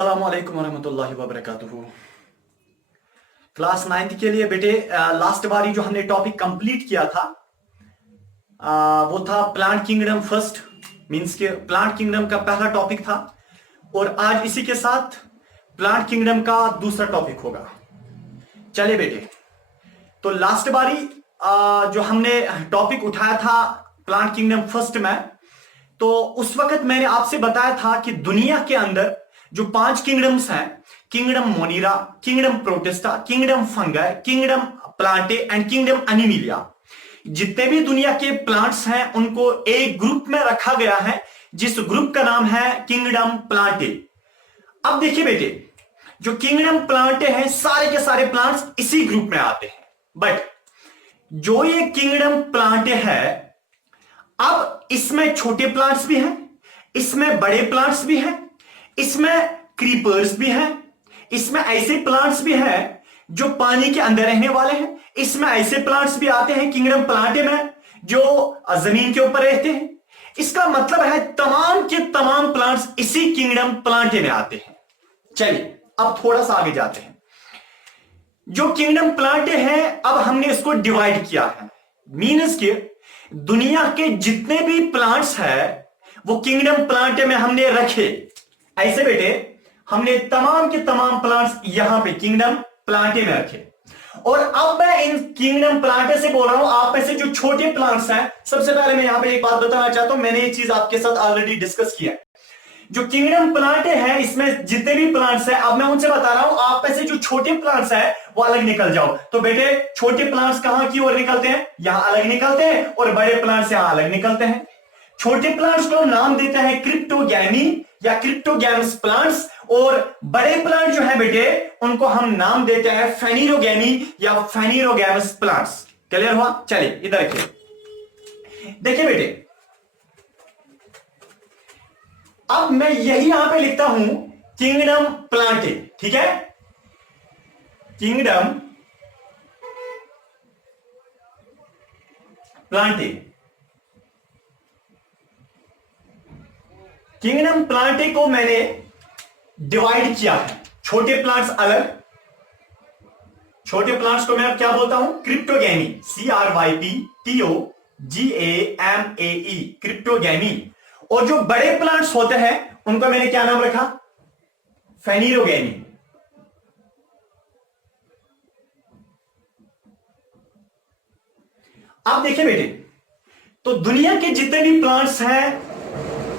अस्सलामुअलैकुम वरहमतुल्लाहि वबरकातुहू। Class 9th के लिए बेटे लास्ट बारी जो हमने टॉपिक कंप्लीट किया था वो था प्लांट किंगडम फर्स्ट, मींस के प्लांट किंगडम का पहला टॉपिक था और आज इसी के साथ प्लांट किंगडम का दूसरा टॉपिक होगा। चलिए बेटे, तो लास्ट बारी जो हमने टॉपिक उठाया था प्लांट किंगडम फर्स्ट में, तो उस वक्त मैंने आपसे बताया था कि दुनिया के अंदर जो 5 किंगडम्स हैं, kingdom Monera, kingdom Protista, kingdom fungi, kingdom plantae and kingdom animalia, जितने भी दुनिया के प्लांट्स हैं उनको एक ग्रुप में रखा गया है जिस ग्रुप का नाम है किंगडम प्लांटे। अब देखिए बेटे, जो किंगडम प्लांटे हैं सारे के सारे प्लांट्स इसी ग्रुप में आते हैं, बट जो ये किंगडम प्लांटे है, अब इसमें छोटे प्लांट्स भी हैं, इसमें बड़े प्लांट्स भी हैं, इसमें क्रीपर्स भी हैं, इसमें ऐसे प्लांट्स भी हैं जो पानी के अंदर रहने वाले हैं, इसमें ऐसे प्लांट्स भी आते हैं किंगडम प्लांटे में जो जमीन के ऊपर रहते हैं। इसका मतलब है तमाम के तमाम प्लांट्स इसी किंगडम प्लांटे में आते हैं। चलिए अब थोड़ा सा आगे जाते हैं। जो किंगडम प्लांटे हैं अब हमने इसको डिवाइड किया है, मीन्स के दुनिया के जितने भी प्लांट्स हैं वो किंगडम प्लांटे में हमने रखे। ऐसे बेटे हमने तमाम के तमाम प्लांट्स यहां पे किंगडम प्लांटे में रखे। और अब मैं इन किंगडम प्लांटे से बोल रहा हूं, आप में से जो छोटे प्लांट्स हैं, सबसे पहले मैं यहां पे एक बात बताना चाहता हूं, मैंने ये चीज आपके साथ ऑलरेडी डिस्कस किया है। जो किंगडम प्लांटे हैं इसमें जितने भी प्लांट्स हैं, अब मैं उनसे बता रहा हूं आप में से जो छोटे प्लांट्स हैं वो अलग निकल जाओ। तो बेटे छोटे प्लांट्स कहां की ओर निकलते हैं? यहां अलग निकलते हैं, और बड़े प्लांट्स यहां अलग निकलते हैं। छोटे प्लांट्स को नाम देते हैं क्रिप्टोगैमी या क्रिप्टोगैमस प्लांट्स, और बड़े प्लांट जो है बेटे उनको हम नाम देते हैं फेनिरोगैमी या फेनिरोगैमस प्लांट्स। क्लियर हुआ? चलिए इधर देखिए बेटे, अब मैं यही यहां पे लिखता हूं किंगडम प्लांटे, ठीक है? किंगडम प्लांटे, किंगडम प्लांटे को मैंने डिवाइड किया है, छोटे प्लांट्स अलग, छोटे प्लांट्स को मैं क्या बोलता हूं? Cryptogamy, CRYPTOGAMAE, cryptogamy. और जो बड़े प्लांट्स होते हैं उनको मैंने क्या नाम रखा? फेनिरोगैमी। आप देखिए बेटे, तो दुनिया के जितने भी प्लांट्स हैं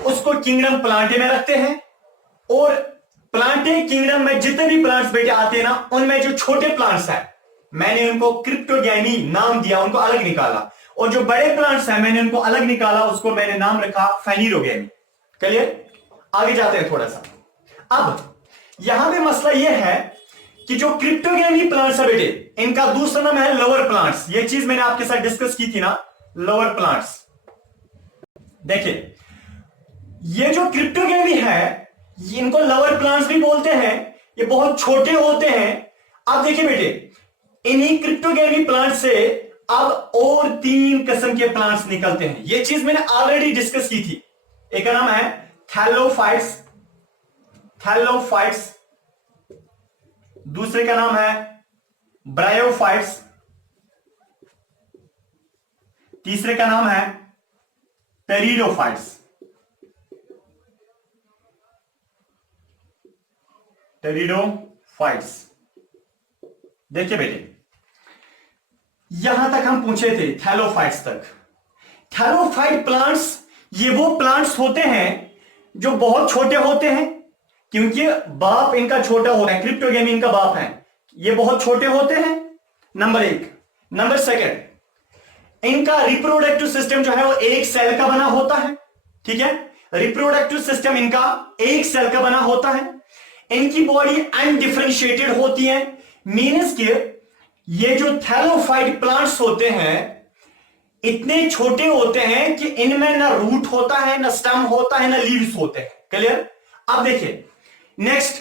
उसको किंगडम प्लांटे में रखते हैं, और प्लांटे किंगडम में जितने भी प्लांट्स बेटे आते हैं ना, उनमें जो छोटे प्लांट्स हैं मैंने उनको क्रिप्टोगैमी नाम दिया, उनको अलग निकाला, और जो बड़े प्लांट्स हैं मैंने उनको अलग निकाला, उसको मैंने नाम रखा फेनिरोगैमी। क्लियर? आगे जाते हैं थोड़ा सा। अब यहां पे मसला यह है कि जो क्रिप्टोगैमी प्लांट्स है बेटे, इनका दूसरा नाम है लोअर प्लांट्स। ये चीज मैंने आपके साथ डिस्कस की थी ना, लोअर प्लांट्स। देखिए ये जो क्रिप्टोगैमी है इनको लोअर प्लांट्स भी बोलते हैं, ये बहुत छोटे होते हैं। अब देखिए बेटे, इन्हीं क्रिप्टोगैमी प्लांट से अब और 3 किस्म के प्लांट्स निकलते हैं। ये चीज मैंने ऑलरेडी डिस्कस की थी। एक का नाम है थैलोफाइट्स, थैलोफाइट्स, दूसरे का नाम है ब्रायोफाइट्स, तीसरे का नाम है टेरिडोफाइट्स, टेरिडोफाइट्स। देखिए बेटे, यहां तक हम पूछे थे थैलोफाइट्स तक। थैलोफाइट प्लांट्स ये वो प्लांट्स होते हैं जो बहुत छोटे होते हैं, क्योंकि बाप इनका छोटा होता है, क्रिप्टोगैमी इनका बाप है, ये बहुत छोटे होते हैं, नंबर 1। नंबर 2, इनका रिप्रोडक्टिव सिस्टम जो है वो एक सेल का बना होता है, ठीक है? रिप्रोडक्टिव सिस्टम इनका एक सेल का बना होता है। इनकी बॉडी अनडिफरेंशिएटेड होती है, मीन्स के ये जो थैलोफाइट प्लांट्स होते हैं इतने छोटे होते हैं कि इनमें ना रूट होता है, ना स्टेम होता है, ना लीव्स होते हैं। क्लियर? अब देखिए नेक्स्ट,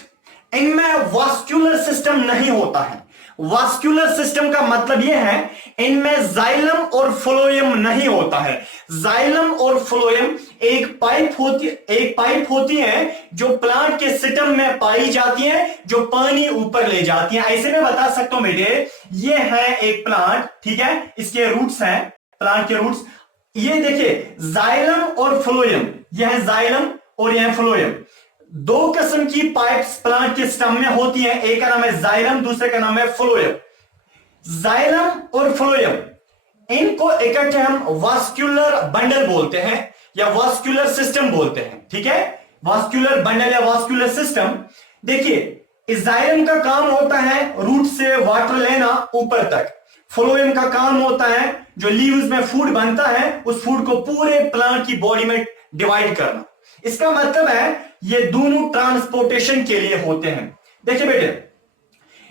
इनमें वास्कुलर सिस्टम नहीं होता है। वास्कुलर सिस्टम का मतलब यह है इनमें जाइलम और फ्लोएम नहीं होता है। जाइलम और फ्लोएम एक पाइप होती है जो प्लांट के सिस्टम में पाई जाती है, जो पानी ऊपर ले जाती है। ऐसे में बता सकता हूं बेटे, ये है एक प्लांट, ठीक है, इसके रूट्स हैं, प्लांट के रूट्स। ये देखिए जाइलम और फ्लोएम, यह है जाइलम और यह है फ्लोएम। दो किस्म की पाइप्स प्लांट के स्टेम में होती हैं, एक का नाम है जाइलम, दूसरे का नाम है फ्लोएम। जाइलम और फ्लोएम इनको इकट्ठे हम वास्कुलर बंडल बोलते हैं या वास्कुलर सिस्टम बोलते हैं, ठीक है, वास्कुलर बंडल या वास्कुलर सिस्टम। देखिए इस जाइलम का काम होता है रूट से वाटर लेना ऊपर तक, फ्लोएम का काम होता है जो लीव्स में फूड बनता है उस फूड को पूरे प्लांट की बॉडी में डिवाइड करना। इसका मतलब है ये दोनों ट्रांसपोर्टेशन के लिए होते हैं। देखिए बेटे,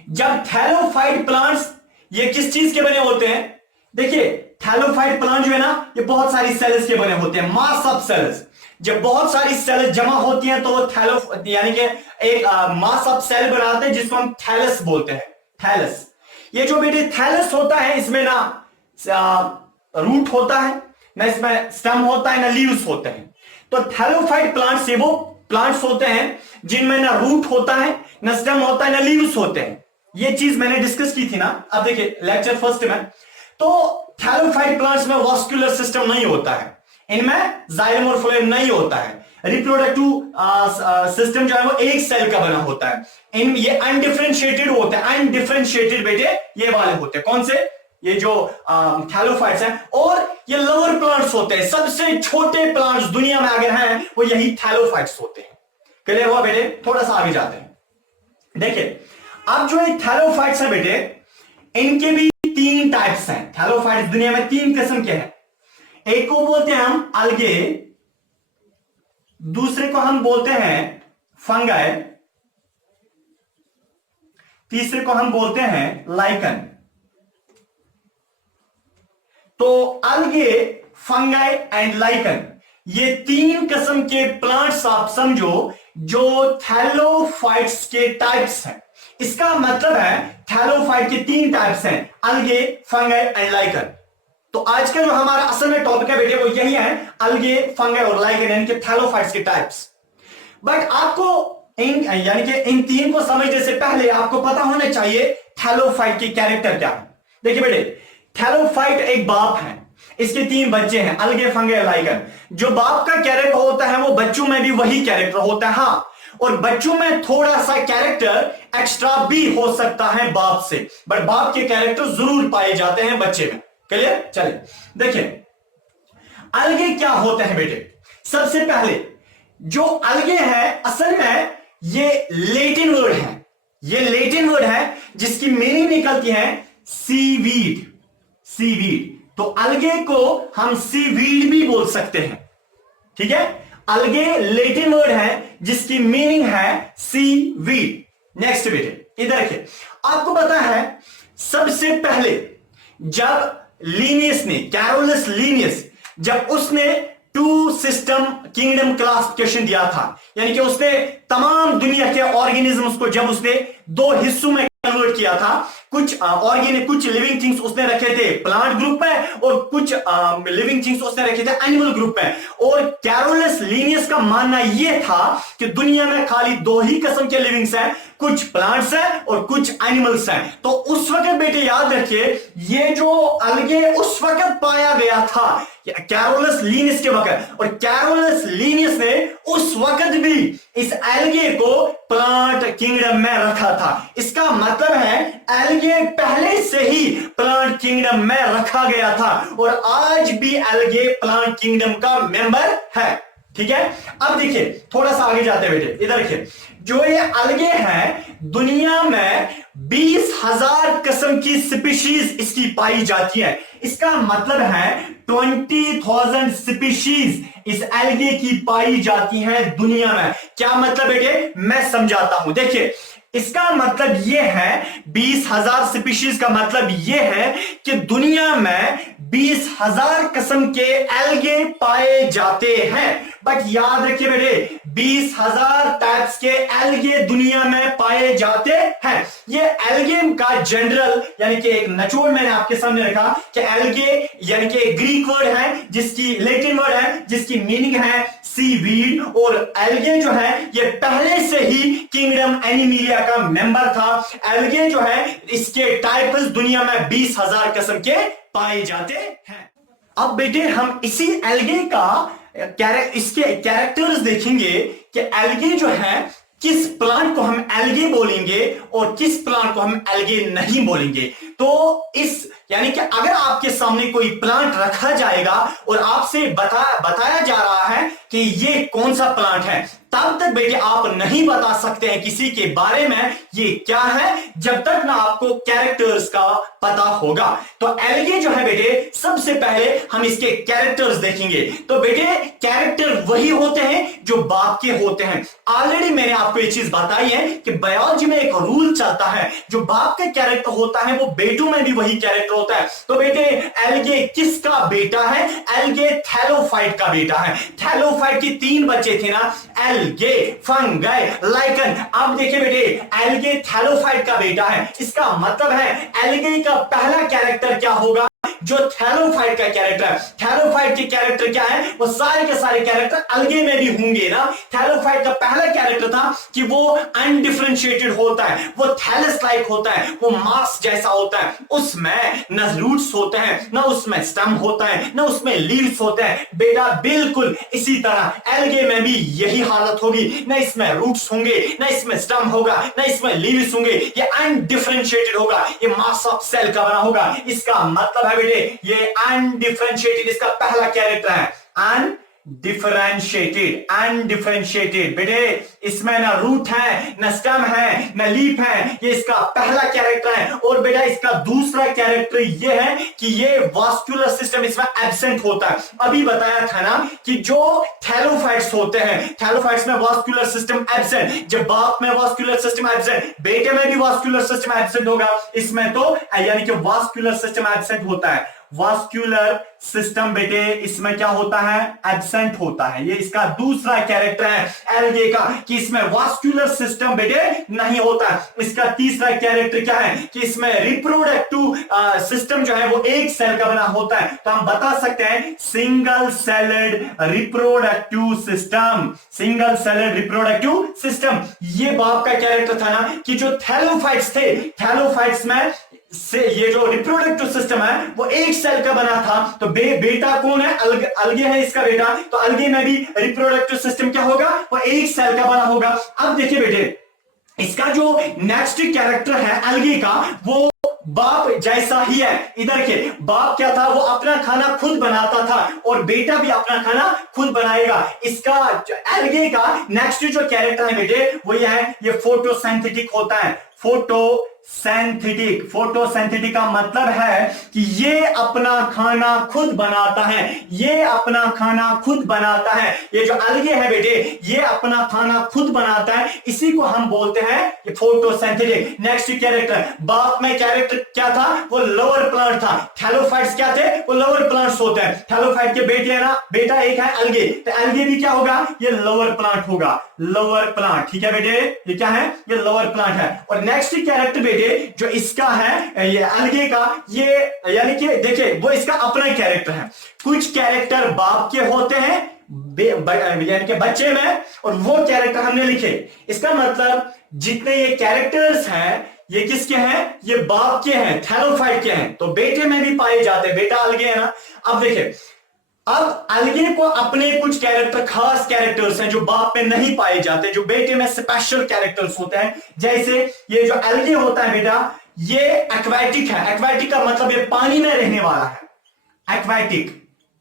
जब थैलोफाइट प्लांट्स ये किस चीज के बने होते हैं? देखिए थैलोफाइट प्लांट जो है ना, ये बहुत सारी सेल्स के बने होते हैं, मास ऑफ सेल्स। जब बहुत सारी सेल्स जमा होती हैं तो वो थैलो यानी कि एक मास ऑफ सेल बनाते हैं जिसको हम थैलस बोलते हैं। थैलस, ये जो बेटे थैलस होता है इसमें ना रूट होता है, ना इसमें स्टेम होता है, ना लीव्स होते हैं। तो थैलोफाइट प्लांट्स ये वो प्लांट्स होते हैं जिनमें ना रूट होता है, ना स्टेम होता है, ना लीव्स होते हैं। ये चीज मैंने डिस्कस की थी ना, अब देखिए लेक्चर फर्स्ट में। तो थैलोफाइट प्लांट्स में वास्कुलर सिस्टम नहीं होता है, इनमें जाइलम और फ्लोएम नहीं होता है। रिप्रोडक्टिव सिस्टम जो है वो एक सेल का बना होता है। इन ये अनडिफरेंशिएटेड होते हैं, अनडिफरेंशिएटेड बेटे ये वाले होते हैं। कौन से? ये जो थैलोफाइट्स हैं। और ये लोअर प्लांट्स होते हैं, सबसे छोटे प्लांट्स दुनिया में अगर हैं वो यही थैलोफाइट्स होते हैं। क्लियर हुआ बेटे? थोड़ा सा आगे जाते हैं। देखिए अब जो ये थैलोफाइट्स हैं बेटे, इनके भी तीन टाइप्स हैं। थैलोफाइट्स दुनिया में तीन किस्म के हैं। एक को बोलते हैं हम अलगे, दूसरे को हम बोलते हैं फंगाई, तीसरे को हम बोलते हैं लाइकन। तो अलगे, फंगाई एंड लाइकन, ये तीन किस्म के प्लांट्स आप समझो जो थैलोफाइट्स के टाइप्स हैं। इसका मतलब है थैलोफाइट के तीन टाइप्स हैं, अलगे, फंगाई एंड लाइकन। तो आज का जो हमारा असल में टॉपिक है बेटे वो यही है, अलगे, फंगाई और लाइकन, यानी कि थैलोफाइट्स के टाइप्स। बट आपको इन यानी कि इन तीन को समझने से पहले आपको पता होना चाहिए थैलोफाइट के कैरेक्टर क्या है। देखिए बेटे, थैलोफाइट एक बाप है, इसके तीन बच्चे हैं, अलगे, फंगाई, लाइकन। जो बाप का कैरेक्टर होता है वो बच्चों में भी वही कैरेक्टर होता है, हाँ, और बच्चों में थोड़ा सा कैरेक्टर एक्स्ट्रा भी हो सकता है बाप से, बट बाप के कैरेक्टर जरूर पाए जाते हैं बच्चे में। क्लियर? चलिए देखिए अलगे क्या होते हैं बेटे। सबसे पहले जो अलगे है असल में ये लैटिन वर्ड है, ये लैटिन वर्ड है जिसकी मीनिंग निकलती है सीवीड। सीवीड, तो अलगे को हम सीवीड भी बोल सकते हैं, ठीक है। अलगे लैटिन वर्ड है जिसकी मीनिंग है सीवीड। नेक्स्ट बेटे इधर देखिए, आपको पता है सबसे पहले जब लीनियस ने, कैरोलस लीनियस, जब उसने टू सिस्टम किंगडम क्लासिफिकेशन दिया था, यानी कि उसने तमाम दुनिया के ऑर्गेनिजम्स को जब उसने दो हिस्सों में कन्वर्ट किया था, कुछ ऑर्गेनिक, कुछ लिविंग थिंग्स उसने रखे थे प्लांट ग्रुप में और कुछ लिविंग थिंग्स उसने रखे थे एनिमल ग्रुप में। और कैरोलस लीनियस का मानना यह था कि दुनिया में खाली दो ही किस्म के लिविंग्स हैं, कुछ प्लांट्स हैं और कुछ एनिमल्स हैं। तो उस वक्त बेटे याद रखिए, ये जो अलगे उस वक्त पाया गया था कैरोलस लीनियस के वक्त, और कैरोलस लीनियस ने उस वक्त भी इस एल्गे को प्लांट किंगडम में रखा था। इसका मतलब है एल्गे पहले से ही प्लांट किंगडम में रखा गया था और आज भी एल्गे प्लांट किंगडम का मेंबर है, ठीक है। अब देखिए थोड़ा सा आगे जाते हैं बेटे, इधर देखिए, जो ये अलगे हैं दुनिया में 20,000 किस्म की स्पीशीज इसकी पाई जाती है। इसका मतलब है 20,000 स्पीशीज इस एल्गे की पाई जाती हैं दुनिया में। क्या मतलब बेटे, मैं समझाता हूं। देखिए इसका मतलब यह है 20,000 स्पीशीज का मतलब यह है कि दुनिया में 20,000 किस्म के एल्गे पाए जाते हैं। बट याद रखिए बेटे, 20,000 टाइप्स के एल्गे दुनिया में पाए जाते हैं। हैं, ये एल्गे का जनरल यानी कि एक निचोड़ मैंने आपके सामने रखा कि एल्गे यानी कि एक ग्रीक वर्ड है, जिसकी लैटिन वर्ड है, जिसकी मीनिंग है सीवीड। और एल्गे जो है ये पहले से ही किंगडम एनिमिलिया का मेंबर था। एल्गे जो है इसके टाइप्स दुनिया में 20,000 किस्म के पाए जाते हैं। अब बेटे हम इसी एल्गे का इसके कैरेक्टर्स देखेंगे कि एल्गे जो है किस प्लांट को हम एल्गे बोलेंगे और किस प्लांट को हम एल्गे नहीं बोलेंगे। तो इस यानी कि अगर आपके सामने कोई प्लांट रखा जाएगा और आपसे बताया जा रहा है कि ये कौन सा प्लांट है, तब तक बेटे आप नहीं बता सकते हैं किसी के बारे में ये क्या है, जब तक ना आपको कैरेक्टर्स का पता होगा। तो एल्गे जो है बेटे सबसे पहले हम इसके कैरेक्टर्स देखेंगे। तो बेटे कैरेक्टर वही होते हैं जो बाप के होते हैं। ऑलरेडी मैंने आपको ये चीज बताई है कि बायोलॉजी में एक रूल चलता है, जो बाप का कैरेक्टर होता है वो बेटों में भी वही कैरेक्टर होता है। तो बेटे एल्गे किसका बेटा है? एल्गे थैलोफाइट का बेटा है। थैलोफाइट के 3 बच्चे थे ना, एल्गे, फंगाई, लाइकन। अब देखिए बेटे एल्गे थैलोफाइट का बेटा है, इसका मतलब है एल्गे का पहला कैरेक्टर क्या होगा? जो थैलोफाइट का कैरेक्टर है। थैलोफाइट के कैरेक्टर क्या है? वो सारे के सारे कैरेक्टर अलगे में भी होंगे ना। थैलोफाइट का पहला कैरेक्टर था कि वो अनडिफरेंशिएटेड होता है, वो थैलस लाइक होता है, वो मास जैसा होता है, उसमें न रूट्स होते हैं, न उसमें स्टेम होता है, न उसमें लीव्स होते हैं। बेटा बिल्कुल इसी तरह एल्गे में भी यही हालत होगी, न इसमें रूट्स होंगे, न इसमें स्टेम होगा, न इसमें लीव्स होंगे। ये अनडिफरेंशिएटेड होगा, ये मास ऑफ सेल का बना होगा। इसका मतलब है बेटे ये अनडिफरेंशिएटेड इसका पहला कैरेक्टर है। अनडिफरेंशिएटेड बेटे इसमें ना रूट है, ना स्टेम है, ना लीफ है, ये इसका पहला कैरेक्टर है। और बेटा इसका दूसरा कैरेक्टर ये है कि ये वास्कुलर सिस्टम इसमें एब्सेंट होता है। अभी बताया था ना कि जो थैलोफाइट्स होते हैं, थैलोफाइट्स में वास्कुलर सिस्टम एब्सेंट। जब बाप में वास्कुलर सिस्टम एब्सेंट, बेटे में भी वास्कुलर सिस्टम एब्सेंट होगा। इसमें तो यानी कि वास्कुलर सिस्टम एब्सेंट होता है। वास्कुलर सिस्टम बेटे इसमें क्या होता है? एब्सेंट होता है। ये इसका दूसरा कैरेक्टर है एल्गे का कि इसमें वास्कुलर सिस्टम बेटे नहीं होता है। इसका तीसरा कैरेक्टर क्या है कि इसमें रिप्रोडक्टिव सिस्टम जो है वो एक सेल का बना होता है। तो हम बता सकते हैं single salad reproductive system. Single salad reproductive system ये बाप का कैरेक्टर था ना कि जो थैलोफाइट्स थे, थैलोफाइट्स में से ये जो रिप्रोडक्टिव सिस्टम है वो एक सेल का बना था। तो बेटा कौन है? अलगे है इसका बेटा। तो अलगे में भी रिप्रोडक्टिव सिस्टम क्या होगा? वो एक सेल का बना होगा। अब देखिए बेटे इसका जो नेक्स्ट कैरेक्टर है अलगे का वो बाप जैसा ही है। इधर के बाप क्या था? वो अपना खाना खुद बनाता था और बेटा भी अपना खाना खुद बनाएगा। इसका एल्गे का नेक्स्ट जो कैरेक्टर है बेटे वो ये है, ये फोटोसिंथेटिक होता है। फोटोसिंथेटिक का मतलब है कि ये अपना खाना खुद बनाता है। ये अपना खाना खुद बनाता है। ये जो अलगे है बेटे ये अपना खाना खुद बनाता है, इसी को हम बोलते हैं ये फोटोसिंथेटिक। नेक्स्ट कैरेक्टर बाप में कैरेक्टर क्या था? वो लोअर प्लांट था। थैलोफाइट्स क्या थे? वो लोअर प्लांट्स होते हैं। थैलोफाइट के बेटे है ना, बेटा एक है अलगे, तो अलगे भी क्या होगा? ये लोअर प्लांट होगा। लोअर प्लांट, ठीक है बेटे, ये क्या है? ये लोअर प्लांट है। और नेक्स्ट कैरेक्टर बेटे जो इसका है ये अलगे का, ये यानी कि देखिए वो इसका अपना कैरेक्टर है। कुछ कैरेक्टर बाप के होते हैं यानी कि बच्चे में, और वो कैरेक्टर हमने लिखे। इसका मतलब जितने ये कैरेक्टर्स हैं ये किसके हैं? ये बाप के हैं, थैलोफाइट के हैं। तो बेटे में भी पाए जाते हैं, बेटा अलगे है ना। अब देखिए अब अलगे को अपने कुछ कैरेक्टर, खास कैरेक्टर्स हैं जो बाप में नहीं पाए जाते, जो बेटे में स्पेशल कैरेक्टर्स होते हैं। जैसे ये जो अलगे होता है बेटा ये एक्वाटिक है। एक्वाटिक का मतलब ये पानी में रहने वाला है।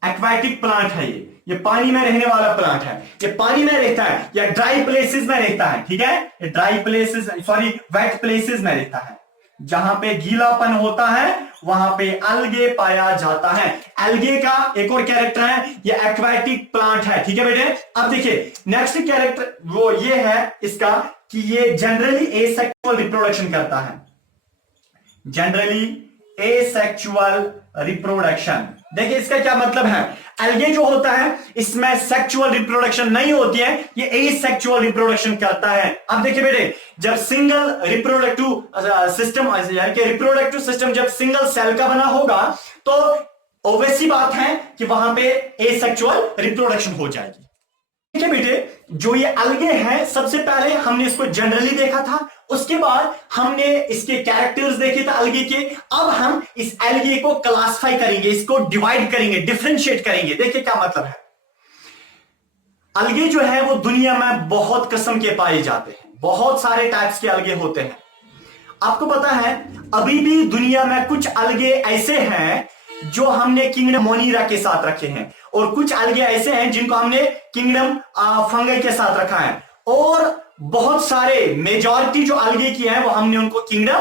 एक्वाटिक प्लांट है। ये पानी में रहने वाला प्लांट है। ये पानी में रहता है या ड्राई प्लेसेस में रहता है, ठीक है। ये ड्राई प्लेसेस वेट प्लेसेस में रहता है। जहां पे गीलापन होता है वहां पे अलगे पाया जाता है। अलगे का एक और कैरेक्टर है, ये एक्वाटिक प्लांट है, ठीक है बेटे। अब देखिए नेक्स्ट कैरेक्टर वो ये है इसका कि ये जनरली एसेक्सुअल रिप्रोडक्शन करता है। Generally asexual reproduction. देखिए इसका क्या मतलब है, एल्गे जो होता है इसमें सेक्सुअल रिप्रोडक्शन नहीं होती है, ये एसेक्सुअल रिप्रोडक्शन करता है। अब देखिए बेटे, जब सिंगल रिप्रोडक्टिव सिस्टम यानी कि रिप्रोडक्टिव सिस्टम जब सिंगल सेल का बना होगा तो ऑब्वियस सी बात है कि वहां पे एसेक्सुअल रिप्रोडक्शन हो जाएगी। देखिए बेटे, जो ये अलगे हैं, सबसे पहले हमने इसको जनरली देखा था, उसके बाद हमने इसके कैरेक्टर्स देखे थे अलगे के। अब हम इस अलगे को क्लासिफाई करेंगे, इसको डिवाइड करेंगे, डिफरेंशिएट करेंगे। देखिए क्या मतलब है, अलगे जो है वो दुनिया में बहुत किस्म के पाए जाते हैं, बहुत सारे टाइप्स के अलगे होते हैं। आपको पता है अभी भी दुनिया में कुछ अलगे ऐसे हैं जो हमने किंगडम मोनीरा के साथ रखे हैं, और कुछ अलगे ऐसे हैं जिनको हमने किंगडम फंगई के साथ रखा है, और बहुत सारे मेजॉरिटी जो अलगे की है वो हमने उनको किंगडम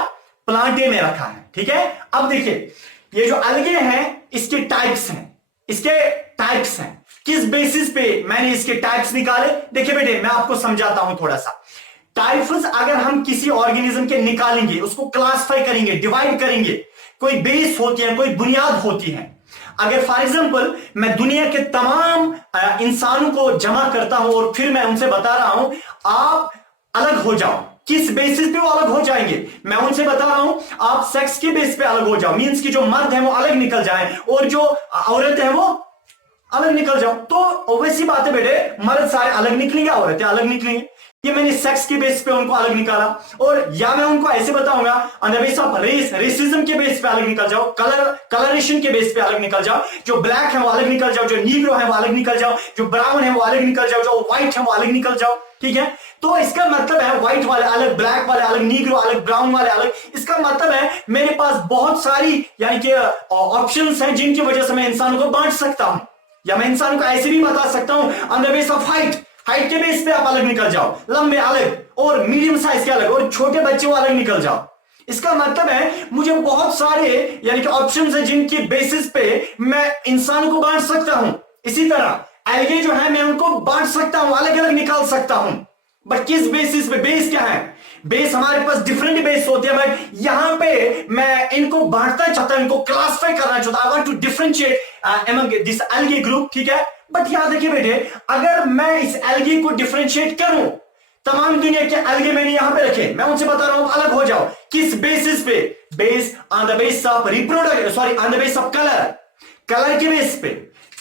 प्लांटे में रखा है। ठीक है, अब देखिए ये जो अलगे हैं इसके टाइप्स हैं, किस बेसिस पे मैंने इसके टाइप्स निकाले। देखिए बेटे, मैं आपको समझाता हूं थोड़ा सा। टाइप्स अगर हम किसी ऑर्गेनिज्म के निकालेंगे, उसको क्लासिफाई करेंगे, डिवाइड करेंगे, कोई बेस होती है, कोई बुनियाद होती है। अगर फॉर एग्जांपल मैं दुनिया के तमाम इंसानों को जमा करता हूं और फिर मैं उनसे बता रहा हूं आप अलग हो जाओ, किस बेसिस पे वो अलग हो जाएंगे, मैं उनसे बता रहा हूं आप सेक्स के बेस पे अलग हो जाओ, मींस कि जो मर्द है वो अलग निकल जाए और जो औरत है वो अलग निकल जाओ, तो ऑब्वियसली बात है बेटे, मर्द सारे अलग निकलेंगे, औरतें अलग निकलेंगे। ये मैंने सेक्स के बेस पे उनको अलग निकाला। और या मैं उनको ऐसे बताऊंगा on the base of racism के बेस पे अलग निकल जाओ, कलरेशन के बेस पे अलग निकल जाओ, जो ब्लैक है वो अलग निकल जाओ, जो नीग्रो है वो अलग निकल जाओ, जो ब्राउन है वो अलग निकल जाओ, जो व्हाइट है वो अलग निकल जाओ। ठीक है, तो इसका मतलब है व्हाइट वाले अलग, ब्लैक वाले अलग, नीग्रो अलग, ब्राउन वाले अलग। इसका मतलब है मेरे पास बहुत सारी यानी कि ऑप्शंस हैं जिनकी वजह से मैं इंसानों को बांट सकता हूं, या मैं इंसान को ऐसे भी बता सकता हूं on the base of height के बेस पे आप अलग निकल जाओ, लंबे अलग, और मीडियम साइज के अलग, और छोटे बच्चे वो अलग निकल जाओ। इसका मतलब है मुझे बहुत सारे यानी कि ऑप्शंस हैं जिनकी बेसिस पे मैं इंसान को बांट सकता हूं। इसी तरह एल्गे जो है मैं उनको बांट सकता हूं, अलग अलग निकाल सकता हूं, बट किस बेसिस पे? बेस क्या है? बेस हमारे पास डिफरेंट बेस होते हैं, बट यहां पे मैं इनको बांटना चाहता हूं, इनको क्लासिफाई करना चाहता हूं। I want to differentiate among this algae group. ठीक है, बट याद रखिए बेटे, अगर मैं इस एल्गे को डिफरेंशिएट करूं, तमाम दुनिया के एल्गे मैंने यहां पे रखे, मैं उनसे बता रहा हूं अलग हो जाओ, किस बेसिस पे? Base on the base of reproduct, sorry on the base of colour के बेस पे।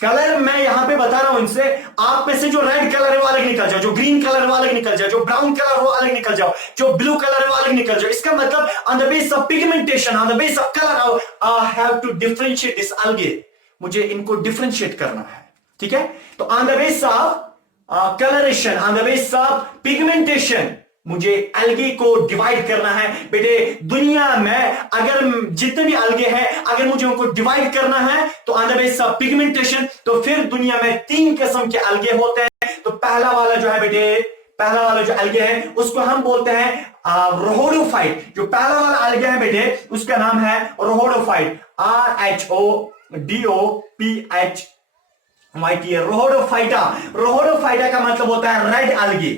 कलर मैं यहां पे बता रहा हूं इनसे, आप में से जो रेड कलर है वो अलग निकल जाओ, जो ग्रीन कलर है वो अलग निकल जाओ, जो ब्राउन कलर वो अलग निकल जाओ, जो ब्लू कलर है वो अलग निकल जाओ। इसका मतलब on the base of pigmentation, on the base of colour, I have to differentiate this algae, मुझे इनको डिफरेंशिएट करना है। ठीक है, तो on the base of colouration, on the base of pigmentation मुझे एल्गे को डिवाइड करना है। बेटे दुनिया में अगर जितने भी एल्गे हैं, अगर मुझे उनको डिवाइड करना है तो on the base of pigmentation, तो फिर दुनिया में 3 किस्म के एल्गे होते हैं। तो पहला वाला जो है बेटे, पहला वाला जो एल्गे है उसको हम बोलते हैं रोहोडोफाइट। जो पहला वाला एल्गे है बेटे उसका नाम है रोहोडोफाइट, RHODOPHYTA, रोहोडोफाइटा। रोहोडोफाइटा का मतलब होता है रेड एल्गे,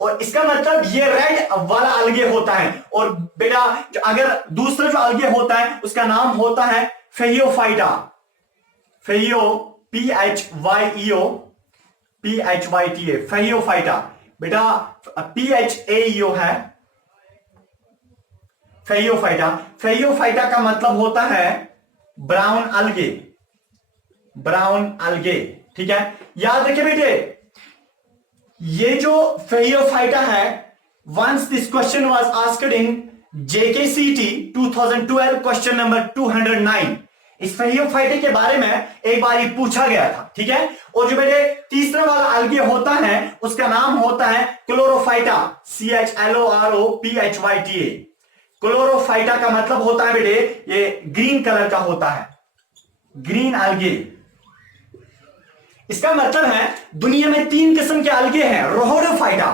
और इसका मतलब ये रेड वाला एल्गे होता है। और बेटा जो अगर दूसरा जो एल्गे होता है उसका नाम होता है फेयोफाइटा, PHYTA, फेयोफाइटा। बेटा PHAEO है फेयोफाइटा। फेयोफाइटा का मतलब होता है ब्राउन अलगे। ठीक है, याद रखिए बेटे, ये जो फेयोफाइटा है, once this question was asked in JKCT 2012 question number 209, इस फेयोफाइटा के बारे में एक बार ही पूछा गया था। ठीक है, और जो बेटे तीसरा वाला अलगे होता है उसका नाम होता है क्लोरोफाइटा, CHLOROPHYTA। क्लोरोफाइटा का मतलब होता है बेटे ये ग्रीन कलर का होता है, ग्रीन अलगे। इसका मतलब है दुनिया में 3 किस्म के अलगे हैं, रोहोडोफाइटा,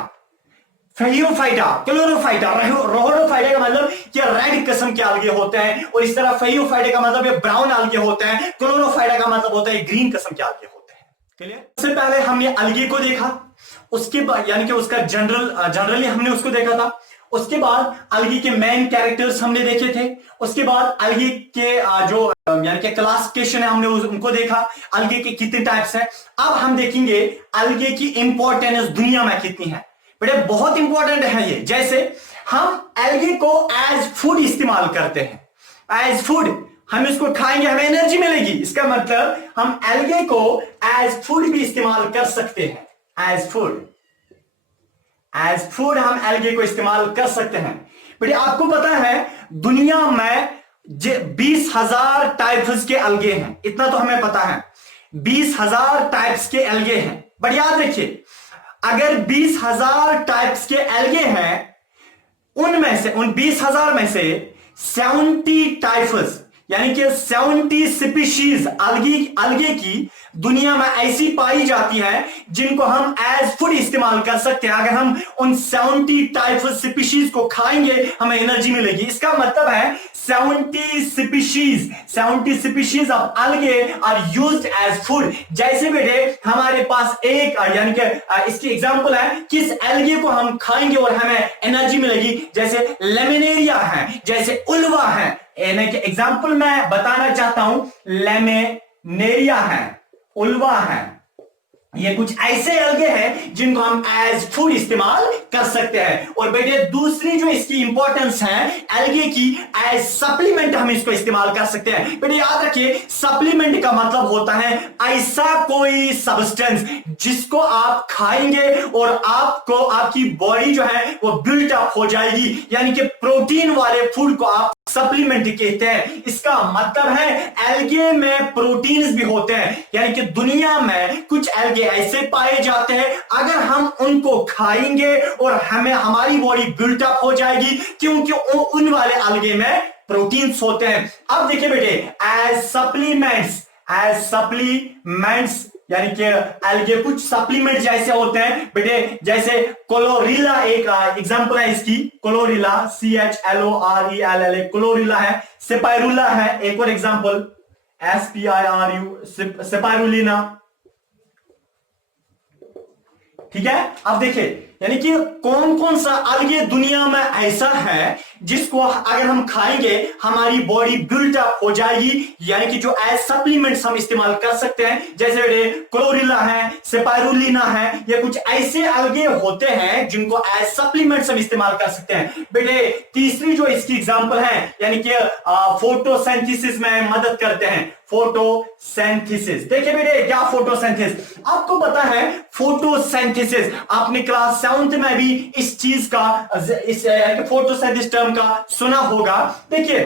फेयोफाइटा, क्लोरोफाइटा। रोहोडोफाइटा का मतलब ये रेड किस्म के अलगे होते हैं, और इस तरह फेयोफाइटा का मतलब ये ब्राउन अलगे होते हैं, क्लोरोफाइटा का मतलब होता है ग्रीन किस्म के अलगे होते हैं। क्लियर? सबसे पहले हमने अलगे को देखा, उसके बाद यानी कि उसका जनरली हमने उसको देखा था, उसके बाद अलगी के मेन कैरेक्टर्स हमने देखे थे। उसके बाद अलगी के जो यानी कि क्लासिफिकेशन है हमने उनको देखा, अलगे के कितने टाइप्स हैं। अब हम देखेंगे अलगे की इंपॉर्टेंस दुनिया में कितनी है। बेटे बहुत इंपॉर्टेंट है ये। जैसे हम अलगे को एज फूड इस्तेमाल करते हैं, एज फूड हम इसको खाएंगे हमें एनर्जी मिलेगी, इसका मतलब हम अलगे को एज फूड भी इस्तेमाल कर सकते हैं। एज फूड, एज फूड हम अलगे को इस्तेमाल कर सकते हैं। बेटे आपको पता है दुनिया में 20,000 टाइप्स के अलगे हैं, इतना तो हमें पता है। 20,000 टाइप्स के अलगे हैं। बट याद रखिए अगर 20,000 टाइप्स के अलगे हैं, उनमें से उन 20,000 में से 70 टाइप्स यानी कि 70 स्पीशीज अलगे की दुनिया में ऐसी पाई जाती है जिनको हम एज फूड इस्तेमाल कर सकते हैं। अगर हम उन 70 टाइप स्पीशीज को खाएंगे हमें एनर्जी मिलेगी। इसका मतलब है 70 स्पीशीज ऑफ अलगे आर यूज्ड एज फूड। जैसे बेटे हमारे पास एक यानी कि इसकी एग्जांपल है किस अलगे को हम खाएंगे और हमें एनर्जी मिलेगी, जैसे लेमिनेरिया है, जैसे उल्वा है। यानी कि एग्जांपल मैं बताना चाहता हूं, लेमिनेरिया है, उल्वा है, ये कुछ ऐसे अलगे हैं जिनको हम एज फूड इस्तेमाल कर सकते हैं। और बेटे दूसरी जो इसकी इंपॉर्टेंस है अलगे की, एज सप्लीमेंट हम इसको इस्तेमाल कर सकते हैं। बेटे याद रखिए सप्लीमेंट का मतलब होता है ऐसा कोई सब्सटेंस जिसको आप खाएंगे और आपको आपकी बॉडी जो है वो बिल्ट अप हो जाएगी, यानी कि प्रोटीन वाले फूड को आप सप्लीमेंट कहते हैं। इसका मतलब है अलगे में प्रोटीन्स भी होते हैं, यानी कि दुनिया में कुछ अलगे ऐसे पाए जाते हैं अगर हम उनको खाएंगे और हमें हमारी बॉडी बिल्ट अप हो जाएगी क्योंकि उन वाले अलगे में प्रोटीन्स होते हैं। अब देखिए बेटे एज सप्लीमेंट्स यानी कि अलगे कुछ सप्लीमेंट जैसे होते हैं बेटे, जैसे क्लोरेला एक एग्जांपल है इसकी, क्लोरेला CHLORELLA क्लोरेला है, स्पाइरुला है एक और एग्जांपल SPIRU स्पाइरुलिना। ठीक है, अब देखिए यानी कि कौन कौन सा अलगे दुनिया में ऐसा है जिसको अगर हम खाएंगे हमारी बॉडी बिल्ट अप हो जाएगी, यानी कि जो एज सप्लीमेंट्स हम इस्तेमाल कर सकते हैं। जैसे बेटे क्लोरेला है, स्पाइरुलिना है, ये कुछ ऐसे अलगे होते हैं जिनको एज सप्लीमेंट्स हम इस्तेमाल कर सकते हैं। बेटे तीसरी जो इसकी एग्जांपल है यानी कि फोटोसिंथेसिस में मदद करते हैं, फोटोसिंथेसिस। देखिए बेटे क्या फोटोसिंथेसिस, आपको पता है फोटोसिंथेसिस आपने क्लास 7th में भी इस चीज का इस फोटोसिंथेसिस टर्म का सुना होगा। देखिए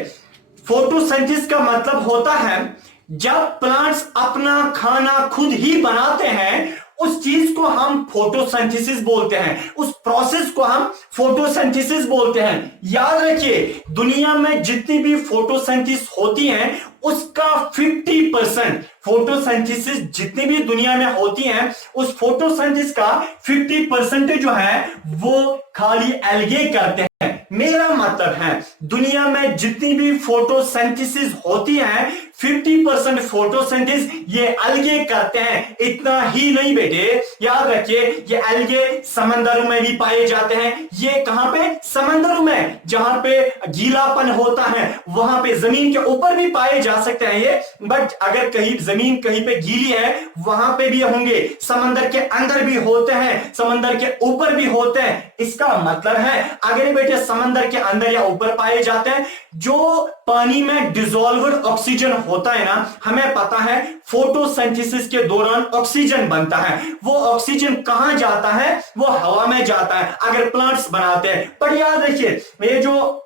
फोटोसिंथेसिस का मतलब होता है जब प्लांट्स अपना खाना खुद ही बनाते हैं उस चीज को हम फोटोसिंथेसिस बोलते हैं, उस प्रोसेस को हम फोटोसिंथेसिस बोलते हैं। याद रखिए दुनिया में जितनी भी फोटोसिंथेसिस होती हैं उसका 50% फोटोसिंथेसिस जितनी भी दुनिया में होती हैं उस फोटोसिंथेसिस का 50% जो है वो खाली अलगे करते हैं। मेरा मतलब है दुनिया में जितनी भी फोटोसिंथेसिस होती है 50% फोटोसिंथेसिस ये अलगे करते हैं। इतना ही नहीं बेटे याद रखिए ये अलगे समंदरों में भी पाए जाते हैं। ये कहां पे? समंदरों में, जहां पे गीलापन होता है वहां पे जमीन के ऊपर भी पाए जा सकते हैं ये, बट अगर कहीं जमीन कहीं पे गीली है वहां पे भी होंगे, समंदर के अंदर भी होते हैं, समंदर के ऊपर भी होते हैं। इसका मतलब है अगर बेटे समंदर के अंदर या ऊपर पाए जाते हैं, जो पानी में डिसॉल्व्ड ऑक्सीजन होता है ना, हमें पता है फोटोसिंथेसिस के दौरान ऑक्सीजन बनता है। वो ऑक्सीजन कहां जाता है? वो हवा में जाता है अगर प्लांट्स बनाते हैं। पर याद रखिए ये जो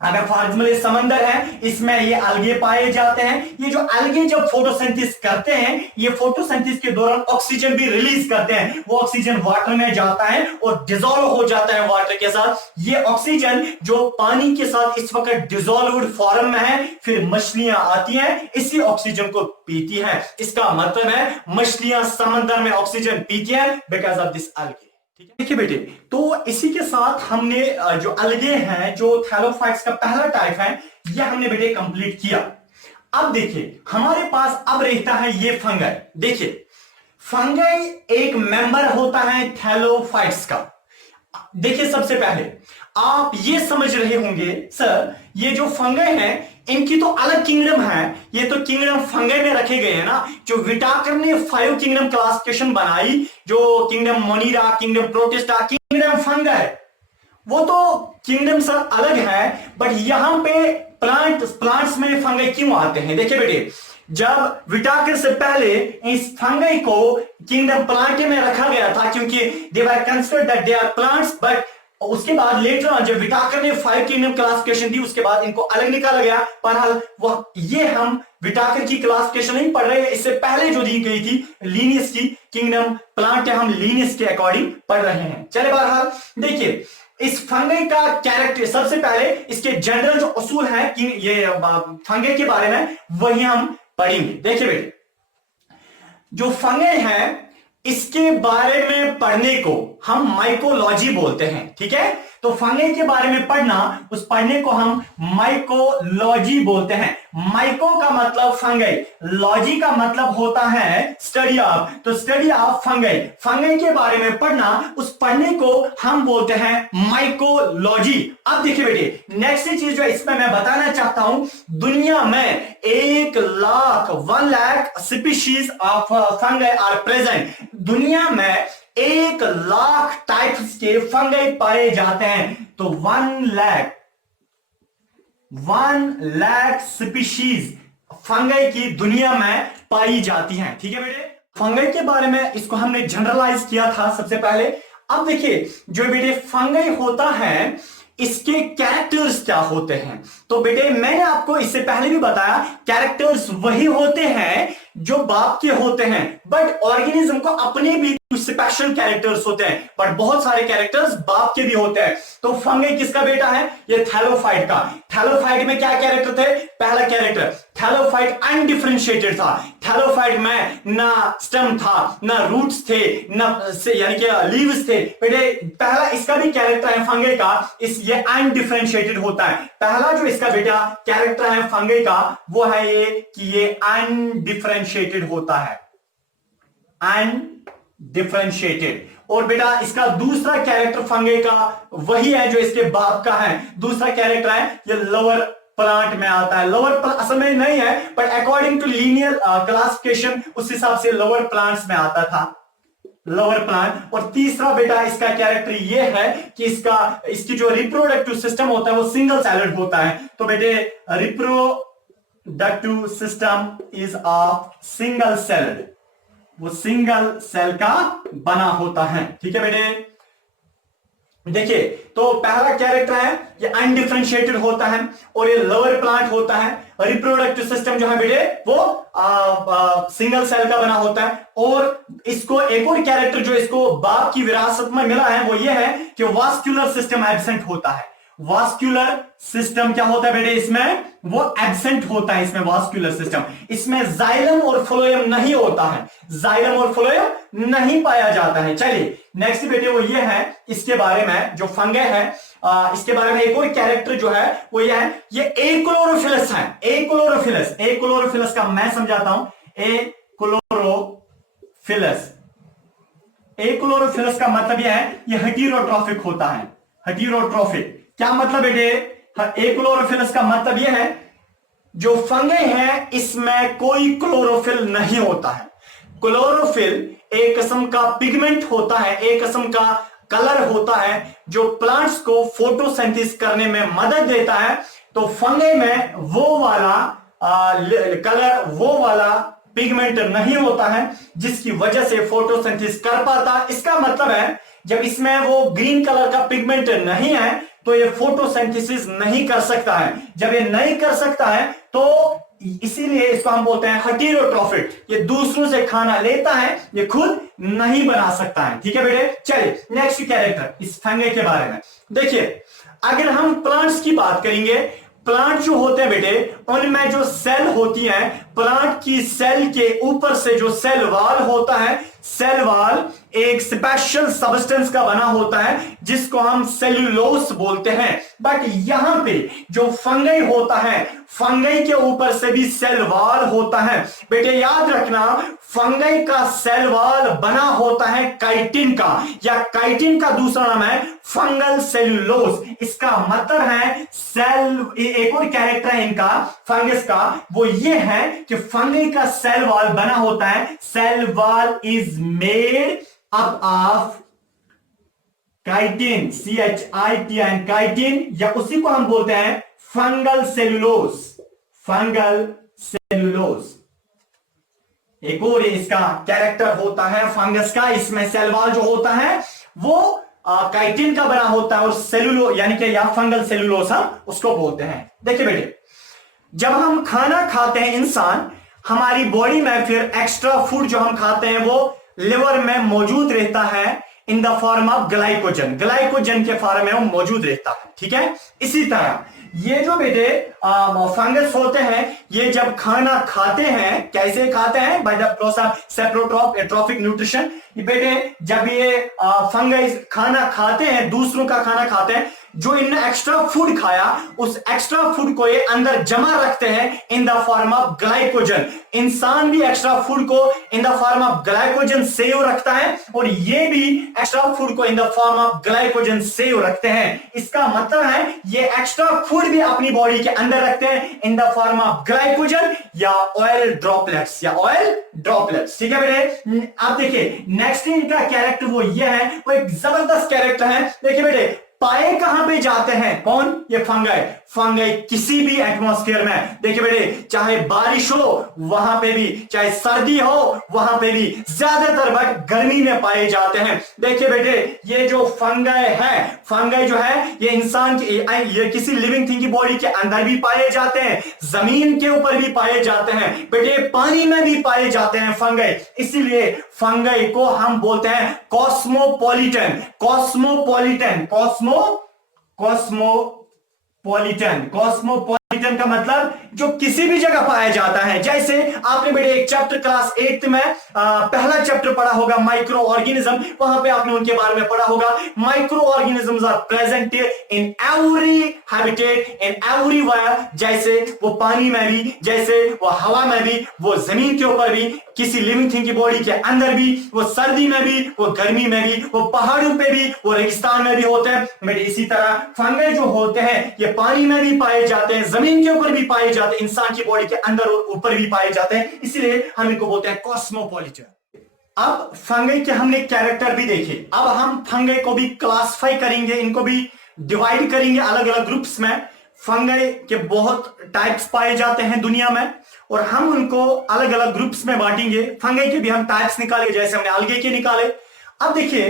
अगर फॉर एग्जाम्पल ये समंदर है इसमें ये अलगे पाए जाते हैं। ये जो अलगे जब फोटोसिंथेसिस करते हैं ये फोटोसिंथेसिस के दौरान ऑक्सीजन भी रिलीज करते हैं। वो ऑक्सीजन वाटर में जाता है और डिसॉल्व हो जाता है वाटर के साथ। ये ऑक्सीजन जो पानी के साथ इस वक्त डिसॉल्व्ड फॉर्म में है, फिर मछलियां आती हैं इसी ऑक्सीजन को पीती हैं। इसका मतलब है मछलियां समंदर में ऑक्सीजन पीती हैं बिकॉज ऑफ दिस अलगे। देखिए बेटे तो इसी के साथ हमने जो अलगे हैं जो थैलोफाइट्स का पहला टाइप है यह हमने बेटे कंप्लीट किया। अब देखिए हमारे पास अब रहता है ये फंगई। देखिए फंगई एक मेंबर होता है थैलोफाइट्स का। देखिए, सबसे पहले आप ये समझ रहे होंगे सर, ये जो फंगई हैं इनकी तो अलग किंगडम है, ये तो किंगडम फंगई में रखे गए हैं ना। जो विटाकर ने 5 किंगडम क्लासिफिकेशन बनाई, जो kingdom Monera, kingdom Protista, kingdom fungi, वो तो किंगडम सर अलग है। बट यहां पे प्लांट्स में फंगई क्यों आते हैं? देखिए बेटे, जब विटाकर से पहले इस फंगई को किंगडम प्लांटे में रखा गया था, क्योंकि they were considered that they are plants. But उसके बाद लेटर ऑन जब विटाकर ने 5 किंगडम क्लासिफिकेशन दी, उसके बाद इनको अलग निकाला गया। बहरहाल वह ये हम विटाकर की क्लासिफिकेशन नहीं पढ़ रहे हैं, इससे पहले जो दी गई थी लीनियस की किंगडम प्लांट है, हम लीनियस के अकॉर्डिंग पढ़ रहे हैं। चले बहरहाल देखिए, इस फंगई का कैरेक्टर, सबसे पहले इसके जनरल जो असूल हैं कि ये फंगई के बारे में, वही हम पढ़ेंगे। देखिए बेटे, जो फंगई है इसके बारे में पढ़ने को हम माइकोलॉजी बोलते हैं, ठीक है। तो फंगई के बारे में पढ़ना, उस पढ़ने को हम माइकोलॉजी बोलते हैं। माइको का मतलब फंगई, लॉजी का मतलब होता है स्टडी ऑफ, तो स्टडी ऑफ फंगई, फंगई के बारे में पढ़ना, उस पढ़ने को हम बोलते हैं माइकोलॉजी। अब देखिए बेटे, नेक्स्ट चीज जो इसमें मैं बताना चाहता हूं, दुनिया में 1 lakh species of fungi are present. दुनिया में 1 लाख टाइप्स के फंगई पाए जाते हैं। तो 1 लाख स्पीशीज फंगई की दुनिया में पाई जाती हैं, ठीक है बेटे। फंगई के बारे में इसको हमने जनरलाइज किया था सबसे पहले। अब देखिए, जो बेटे फंगई होता है इसके कैरेक्टर्स क्या होते हैं। तो बेटे मैंने आपको इससे पहले भी बताया, कैरेक्टर्स वही होते हैं जो बाप के होते हैं, बट ऑर्गेनिज्म को अपने भी कुछ स्पेशल कैरेक्टर्स होते हैं, बट बहुत सारे कैरेक्टर्स बाप के भी होते हैं। तो फंगई किसका बेटा है? ये थैलोफाइट का। थैलोफाइट में क्या कैरेक्टर थे? पहला कैरेक्टर, थैलोफाइट अनडिफरेंशिएटेड था। थैलोफाइट में ना स्टेम था, ना रूट्स थे, ना यानी कि लीव्स थे। बेटे पहला इसका भी कैरेक्टर है फंगई का, ये अनडिफरेंशिएटेड होता है। पहला जो इसका बेटा कैरेक्टर है फंगई का, वो है ये कि ये अनडिफरेंशिएटेड होता है, अनडिफरेंशिएटेड। और बेटा इसका दूसरा कैरेक्टर फंगई का वही है जो इसके बाप का है। दूसरा कैरेक्टर है ये लोअर प्लांट में आता है। लोअर असल में नहीं है, but according to linear classification उस हिसाब से लोअर प्लांट्स में आता था, लोअर प्लांट। और तीसरा बेटा इसका कैरेक्टर ये है कि इसकी जो रिप्रोडक्टिव सिस्टम होता है वो सिंगल सेलेड होता है। तो बेटे reproductive system is of single salad, वो सिंगल सेल का बना होता है, ठीक है बेटे। देखिए, तो पहला कैरेक्टर है ये अनडिफरेंशिएटेड होता है और ये लोअर प्लांट होता है। रिप्रोडक्टिव सिस्टम जो है बेटे वो सिंगल सेल का बना होता है। और इसको एक और कैरेक्टर जो इसको बाप की विरासत में मिला है वो ये है कि वास्कुलर सिस्टम एब्सेंट होता है। वास्कुलर सिस्टम क्या होता है बेटे? इसमें वो एब्सेंट होता है, इसमें वास्कुलर सिस्टम। इसमें जाइलम और फ्लोएम नहीं होता है, जाइलम और फ्लोएम नहीं पाया जाता है। चलिए नेक्स्ट बेटे वो ये है, इसके बारे में जो फंगई है इसके बारे में एक और कैरेक्टर जो है वो ये है, ये एक्लोरोफिलस है। एक्लोरोफिलस, एक्लोरोफिलस का मैं समझाता हूं। एक्लोरोफिलस, एक्लोरोफिलस का मतलब यह है ये हेटेरोट्रॉफिक होता है। हेटेरोट्रॉफिक क्या मतलब बेटे? एक्लोरोफिलस का मतलब यह है जो फंगई है इसमें कोई क्लोरोफिल नहीं होता है। क्लोरोफिल एक किस्म का पिगमेंट होता है, एक किस्म का कलर होता है जो प्लांट्स को फोटोसिंथेसिस करने में मदद देता है। तो फंगई में वो वाला कलर, वो वाला पिगमेंट नहीं होता है जिसकी वजह से फोटोसिंथेसिस कर पाता। इसका मतलब है जब इसमें वो ग्रीन कलर का पिगमेंट नहीं है तो ये फोटोसिंथेसिस नहीं कर सकता है। जब ये नहीं कर सकता है तो इसीलिए इसको हम बोलते हैं हेटेरोट्रॉफिक। ये दूसरों से खाना लेता है, ये खुद नहीं बना सकता है, ठीक है बेटे। चलिए नेक्स्ट कैरेक्टर इस फंगई के बारे में देखिए। अगर हम प्लांट्स की बात करेंगे, प्लांट जो होते हैं बेटे उनमें जो सेल होती हैं प्लांट की सेल के ऊपर से जो सेल वॉल होता है, सेल वॉल एक स्पेशल सब्सटेंस का बना होता है जिसको हम सेल्यूलोस बोलते हैं। बट यहां पे जो फंगई होता है, फंगई के ऊपर से भी सेल वॉल होता है। बेटे याद रखना, फंगई का सेल वॉल बना होता है काइटिन का, या काइटिन का दूसरा नाम है फंगल सेल्यूलोस। इसका मतलब है सेल, एक और कैरेक्टर है इनका फंगस का, वो ये है कि फंगई का सेल वॉल बना होता है, cell wall is made up of chitin, CHITIN, chitin, या उसी को हम बोलते हैं फंगल सेल्यूलोस, फंगल सेल्यूलोस। एक और इसका कैरेक्टर होता है फंगस का, इसमें सेल वॉल जो होता है वो काइटिन का बना होता है, और सेल्यूलो यानी कि या फंगल सेल्यूलोस हम उसको बोलते हैं। देखिए बेटे, जब हम खाना खाते हैं इंसान, हमारी बॉडी में फिर एक्स्ट्रा फूड जो हम खाते हैं वो लिवर में मौजूद रहता है in the form of glycogen, glycogen के फॉर्म में वो मौजूद रहता है। ठीक है, इसी तरह ये जो बेटे फंगस होते हैं, ये जब खाना खाते हैं, कैसे खाते हैं? By the process saprotrophic nutrition. बेटे जब ये फंगस खाना खाते हैं, दूसरों का खाना खाते हैं, जो इनने एक्स्ट्रा फूड खाया, उस एक्स्ट्रा फूड को ये अंदर जमा रखते हैं in the form of glycogen. इंसान भी एक्स्ट्रा फूड को in the form of glycogen save रखता है, और ये भी एक्स्ट्रा फूड को in the form of glycogen save रखते हैं। इसका मतलब है ये एक्स्ट्रा फूड भी अपनी बॉडी के अंदर रखते हैं in the form of glycogen या ऑयल ड्रॉपलेट्स, या ऑयल ड्रॉपलेट्स। ठीक है बेटे, आप देखिए नेक्स्ट इनका कैरेक्टर वो ये है, वो एक जबरदस्त कैरेक्टर है। देखिए बेटे, पाए कहां पे जाते हैं? कौन? ये फंगई। फंगई किसी भी एटमॉस्फेयर में, देखिए बेटे, चाहे बारिश हो वहां पे भी, चाहे सर्दी हो वहां पे भी, ज्यादातर वक्त गर्मी में पाए जाते हैं। देखिए बेटे, ये जो फंगई है, फंगई जो है ये इंसान की, ये किसी लिविंग थिंग की बॉडी के अंदर भी पाए जाते हैं, जमीन के ऊपर भी पाए जाते हैं, बेटे पानी में भी पाए जाते हैं फंगई। इसीलिए फंगई को हम बोलते हैं कॉस्मोपॉलिटन, कॉस्मोपॉलिटन, कॉस्मोपॉलिटन का मतलब जो किसी भी जगह पाया जाता है। जैसे आपने बेटे एक चैप्टर क्लास 8 में पहला चैप्टर पढ़ा होगा माइक्रो ऑर्गेनिज्म, वहां पे आपने उनके बारे में पढ़ा होगा। Micro organisms are present in every habitat, in everywhere, जैसे वो पानी में भी, जैसे वो हवा में भी, वो जमीन के ऊपर भी, किसी लिविंग थिंग की बॉडी के अंदर भी, वो सर्दी में भी, वो गर्मी में भी, वो पहाड़ों पे भी, वो रेगिस्तान में भी होते हैं। बेटे इसी तरह फंगई जो होते हैं ये पानी में भी पाए जाते हैं, जमीन के ऊपर भी पाए जाते हैं, इंसान की बॉडी के अंदर और ऊपर भी पाए जाते हैं, इसलिए हम इनको बोलते हैं कॉस्मोपॉलिटन। अब फंगई के हमने कैरेक्टर भी देखे, अब हम फंगई को भी क्लासिफाई करेंगे, इनको भी डिवाइड करेंगे अलग अलग ग्रुप्स में। फंगई के बहुत टाइप्स पाए जाते हैं दुनिया में, और हम उनको अलग अलग ग्रुप्स में बांटेंगे। फंगई के भी हम टाइप्स निकालेंगे, जैसे हमने अलगे के निकाले। अब देखिए,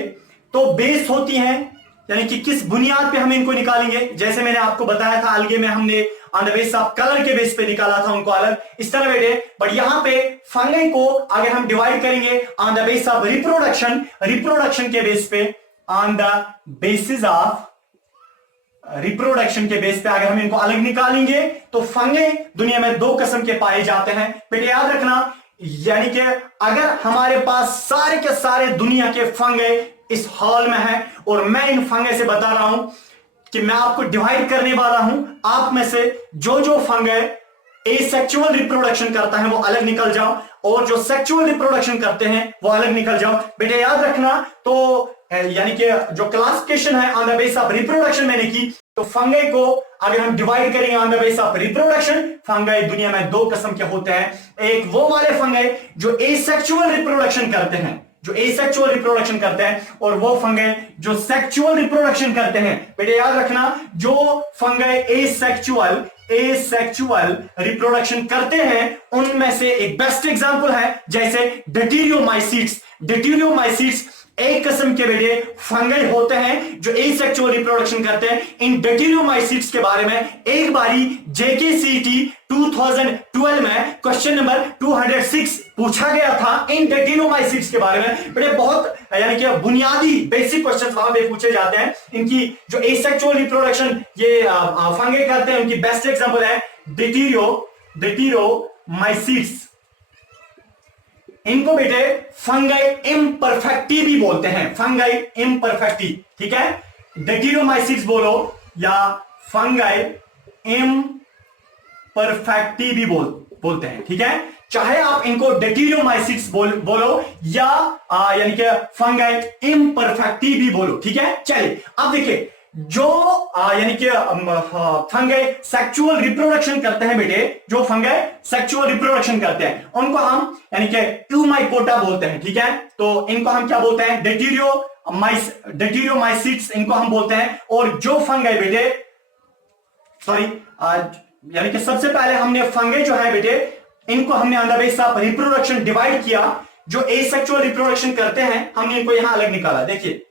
तो बेस होती हैं, यानी कि किस बुनियाद पे हम इनको निकालेंगे। जैसे मैंने आपको बताया था, अलगे में हमने on the base of colour के बेस पे निकाला था उनको अलग, इस तरह बेटे। बट यहां पे फंगई को अगर हम डिवाइड करेंगे on the base of reproduction, reproduction के बेस पे, on the basis of reproduction के बेस पे अगर हम इनको अलग निकालेंगे, तो फंगई दुनिया में दो किस्म के पाए जाते हैं। बेटे याद रखना, यानी कि अगर हमारे पास सारे के सारे दुनिया के फंगई इस हॉल में है, और मैं इन फंगई से बता रहा हूं कि मैं आपको डिवाइड करने वाला हूं, आप में से जो जो फंगई एसेक्सुअल रिप्रोडक्शन करता है वो अलग निकल जाओ, और जो सेक्सुअल रिप्रोडक्शन करते हैं वो अलग निकल जाओ। बेटे याद रखना, तो यानी कि जो क्लासिफिकेशन है on the base of reproduction मैंने की, तो फंगई को अगर हम डिवाइड करेंगे on the base of reproduction, fungi दुनिया में दो किस्म के होते हैं। एक वो वाले फंगई जो एसेक्सुअल रिप्रोडक्शन करते हैं, जो एसेक्सुअल रिप्रोडक्शन करते हैं, और वो फंगई जो सेक्सुअल रिप्रोडक्शन करते हैं। बेटे याद रखना, जो फंगई एसेक्सुअल रिप्रोडक्शन करते हैं, उनमें से एक बेस्ट एग्जांपल है जैसे डिप्टेरियोमाइसीट्स। डिप्टेरियोमाइसीट्स एक किस्म के बेटे फंगई होते हैं जो एसेक्सुअल रिप्रोडक्शन करते हैं। इन डिप्टेरियोमाइसीट्स के बारे में एक बारी जेकेसीटी 2012 में क्वेश्चन नंबर 206 पूछा गया था इन डिप्टेरियोमाइसीट्स के बारे में। बेटे बहुत यानी कि बुनियादी बेसिक क्वेश्चंस वहां पे पूछे जाते हैं। इनकी जो एसेक्सुअल रिप्रोडक्शन ये फंगई करते हैं, उनकी बेस्ट एग्जांपल है डिप्टेरियोमाइसीट्स। माइसीट्स, इनको बेटे फंगाई इम्परफेक्टी भी बोलते हैं, फंगाई इम्परफेक्टी, ठीक है। डेटिरोमाइसीट्स बोलो या फंगाई इम्परफेक्टी भी बोलते हैं, ठीक है। चाहे आप इनको डेटिरोमाइसीट्स बोलो या यानी कि फंगाई इम्परफेक्टी भी बोलो, ठीक है। चलिए अब देखिए, जो यानी कि फंगाई सेक्सुअल रिप्रोडक्शन करते हैं बेटे, जो फंगाई सेक्सुअल रिप्रोडक्शन करते हैं उनको हम यानी कि यूमाइकोटा बोलते हैं, ठीक है। तो इनको हम क्या बोलते हैं, डेटिरोमाइसीट्स इनको हम बोलते हैं। और जो फंगाई बेटे सॉरी यानी कि सबसे पहले हमने फंगाई जो है बेटे, इनको हमने under base of reproduction divide किया। जो एसेक्सुअल रिप्रोडक्शन करते हैं हमने इनको यहां अलग निकाला, देखिए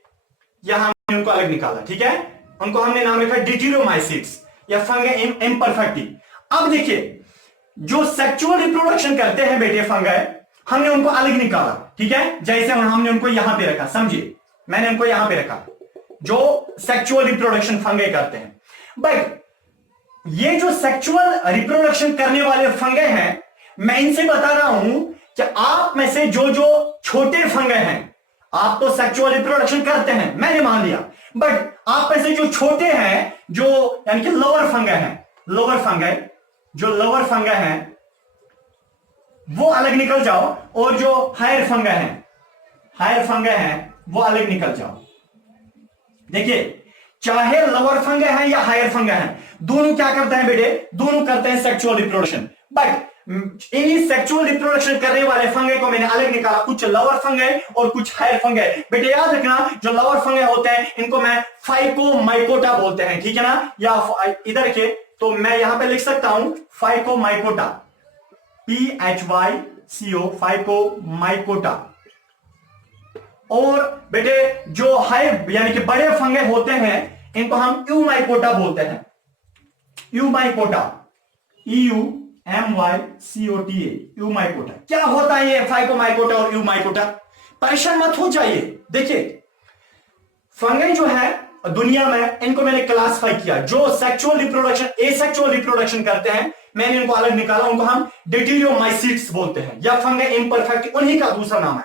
यहां हमने उनको अलग निकाला, ठीक है। उनको हमने नाम रखा डेटिरोमाइसीट्स या फंगाई इम्परफेक्टी। अब देखिए, जो सेक्सुअल रिप्रोडक्शन करते हैं बेटे फंगाई, हमने उनको अलग निकाला, ठीक है। जैसे हमने उनको यहां पे रखा, समझिए मैंने उनको यहां पे रखा, जो सेक्सुअल रिप्रोडक्शन फंगाई करते हैं। बट ये जो सेक्सुअल रिप्रोडक्शन करने वाले फंगाई हैं, मैं इनसे बता रहा हूं कि आप में से जो जो छोटे फंगाई हैं, आप तो सेक्सुअल रिप्रोडक्शन करते हैं, मैंने मान लिया, बट आप में से जो छोटे हैं, जो यानी कि लोअर फंगाई हैं, लोअर फंगाई, जो लोअर फंगाई हैं वो अलग निकल जाओ, और जो हायर फंगाई हैं, हायर फंगाई हैं वो अलग निकल जाओ। देखिए, चाहे लोअर फंगाई है या हायर फंगाई है, दोनों क्या करते हैं बेटे, दोनों करते हैं sexual reproduction. But in sexual reproduction करने वाले फंगाई को मैंने अलग निकाला, कुछ लोअर फंगाई और कुछ हायर फंगाई। बेटे याद रखना, जो लोअर फंगाई होते हैं इनको मैं फाइकोमाइकोटा बोलते हैं, ठीक है ना। या इधर के तो मैं यहां पे लिख सकता हूं फाइकोमाइकोटा, PHYCO, फाइकोमाइकोटा। और बेटे जो हायर यानी कि बड़े फंगाई होते हैं इनको हम यूमाइकोटा बोलते हैं, यूमाइकोटा, EUMYCOTA, यूमाइकोटा। क्या होता है ये फाइकोमाइकोटा और यूमाइकोटा, परेशान मत हो जाइए। देखिए, फंगाई जो है दुनिया में, इनको मैंने क्लासिफाई किया, जो सेक्सुअल रिप्रोडक्शन एसेक्सुअल रिप्रोडक्शन करते हैं, मैंने इनको अलग निकाला, उनको हम डेटिरोमाइसीट्स बोलते हैं या फंगाई इम्परफेक्ट, उन्हीं का दूसरा नाम है।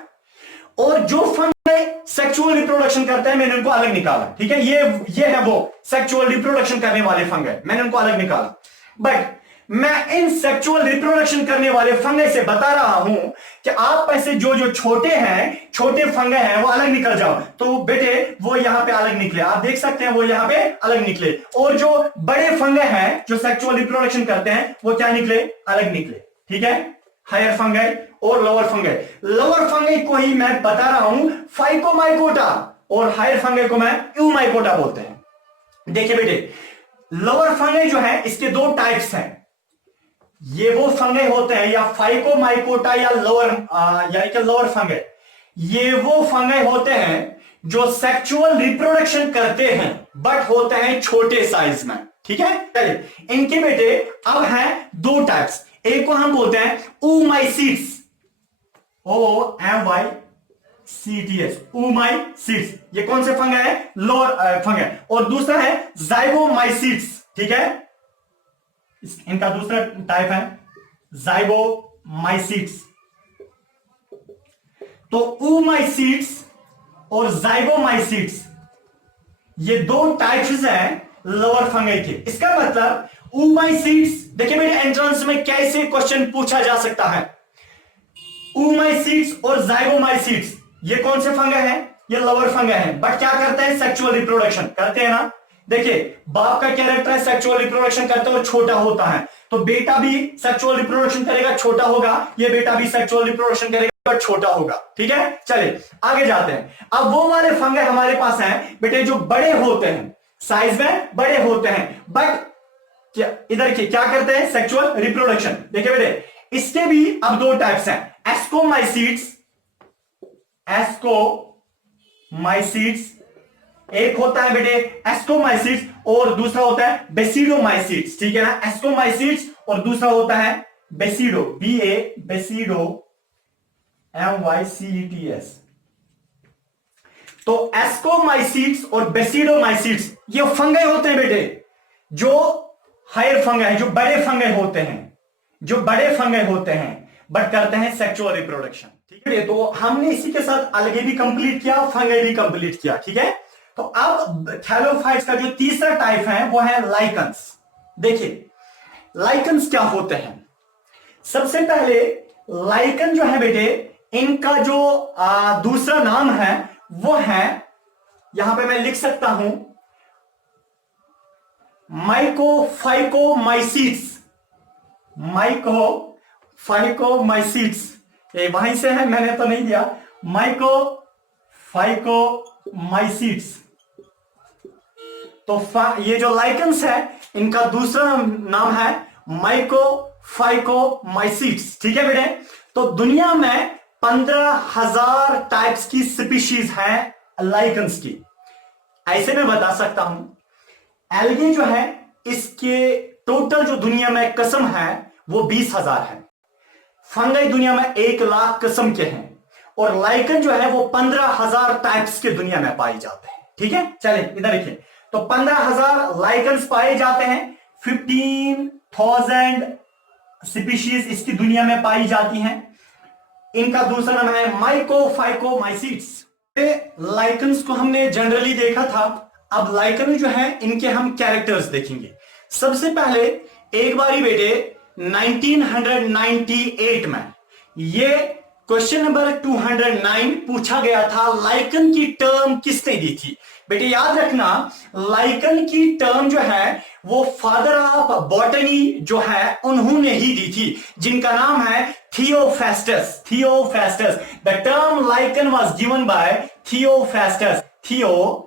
और जो फंगाई सेक्सुअल रिप्रोडक्शन करते हैं मैंने उनको अलग निकाला, ठीक है। ये है वो सेक्सुअल रिप्रोडक्शन करने वाले फंगाई, मैंने उनको अलग निकाला। बट मैं इन सेक्सुअल रिप्रोडक्शन करने वाले फंगाई से बता रहा हूं कि आप में से जो जो छोटे हैं, छोटे फंगाई हैं, वो अलग निकल जाओ। तो बेटे वो यहां पे अलग निकले, आप देख सकते हैं वो यहां पे अलग निकले। और जो बड़े फंगाई हैं जो सेक्सुअल रिप्रोडक्शन करते हैं वो क्या निकले, अलग निकले, ठीक है। हायर फंगाई और लोअर फंगाई, लोअर फंगाई को ही मैं बता रहा हूं फाइकोमाइकोटा, और हायर फंगाई को मैं यूमाइकोटा बोलते हैं। देखिए बेटे, लोअर फंगाई जो है इसके दो टाइप्स हैं। ये वो फंगाई होते हैं या फाइकोमाइकोटा या लोअर यानी कि लोअर फंगाई, ये वो फंगाई होते हैं जो सेक्सुअल रिप्रोडक्शन करते हैं बट होते हैं छोटे साइज में, ठीक है। चलिए, इनके बेटे अब हैं दो टाइप्स। एक को हम बोलते हैं oomaisids, OMYCTS, oomaisids, ये कौन से फंगाई है, लोअर फंगाई। और दूसरा है जाइगोमाइसीट्स, ठीक है, इनका दूसरा टाइप है जाइगोमाइसीट्स। तो oomaisids और जाइगोमाइसीट्स ये दो टाइप्स हैं लोअर फंगाई के। इसका मतलब oomaisids, देखिए मेरे एंट्रेंस में कैसे क्वेश्चन पूछा जा सकता है। oomaisids और जाइगोमाइसीट्स ये कौन से फंगाई है, ये लोअर फंगाई है, बट क्या करते हैं, सेक्सुअल रिप्रोडक्शन करते हैं ना। देखिए, बाप का कैरेक्टर है सेक्सुअल रिप्रोडक्शन करते हैं और छोटा होता है, तो बेटा भी सेक्सुअल रिप्रोडक्शन करेगा, छोटा होगा, ये बेटा भी सेक्सुअल रिप्रोडक्शन करेगा बट छोटा होगा, ठीक है। चलिए आगे जाते हैं। अब वो वाले फंगाई हमारे पास हैं बेटे जो बड़े होते हैं, साइज में बड़े होते हैं, बट इधर के क्या करते हैं, सेक्सुअल रिप्रोडक्शन। देखिए बेटे, इसके भी अब दो टाइप्स हैं, एस्कोमाइसीट्स, एस्कोमाइसीट्स, एक होता है बेटे एस्कोमाइसीट्स और दूसरा होता है बेसिडोमाइसीट्स, ठीक है ना। एस्कोमाइसीट्स और दूसरा होता है बेसिडो, बेसिडो MYCETS। तो एस्कोमाइसीट्स और बेसिडोमाइसीट्स ये फंगाई होते हैं बेटे जो हायर फंगाई, जो बड़े फंगाई होते हैं, जो बड़े फंगई होते हैं बट करते हैं सेक्सुअल रिप्रोडक्शन। ठीक है, तो हमने इसी के साथ अलगे भी कंप्लीट किया, फंगई भी कंप्लीट किया। ठीक है, तो अब थैलोफाइट्स का जो तीसरा टाइप है वो है लाइकन्स। देखिए लाइकन्स क्या होते हैं। सबसे पहले लाइकन जो है बेटे, इनका जो दूसरा नाम है वो है, यहां पे मैं लिख सकता हूं, माइकोफाइकोमाइसीट्स। माइकोफाइकोमाइसीट्स, ये वहीं से है, मैंने तो नहीं दिया। माइकोफाइकोमाइसीट्स। तो ये जो लाइकन्स है इनका दूसरा नाम है माइकोफाइकोमाइसीट्स। ठीक है बेटे, तो दुनिया में 15,000 टाइप्स की स्पीशीज हैं लाइकन्स की। ऐसे में बता सकता हूं, एल्गे जो है इसके टोटल जो दुनिया में किस्म है वो 20,000 है। फंगई दुनिया में 1,00,000 किस्म के हैं और लाइकन जो है वो 15,000 टाइप्स के दुनिया में पाए जाते हैं। ठीक है, चलिए इधर देखिए, तो 15,000 लाइकन्स पाए जाते हैं, 15,000 स्पीशीज इसकी दुनिया में पाई जाती हैं। इनका दूसरा नाम है माइकोफाइकोमाइसीट्स। लाइकन्स को हमने जनरली देखा था, अब लाइकन जो है इनके हम कैरेक्टर्स देखेंगे। सबसे पहले एक बारी बेटे 1998 में ये क्वेश्चन नंबर 209 पूछा गया था, लाइकन की टर्म किसने दी थी। बेटे याद रखना, लाइकन की टर्म जो है वो फादर ऑफ बॉटनी जो है उन्होंने ही दी थी, जिनका नाम है Theophrastus. Theophrastus, the term lichen was given by Theophrastus. Theophrastus,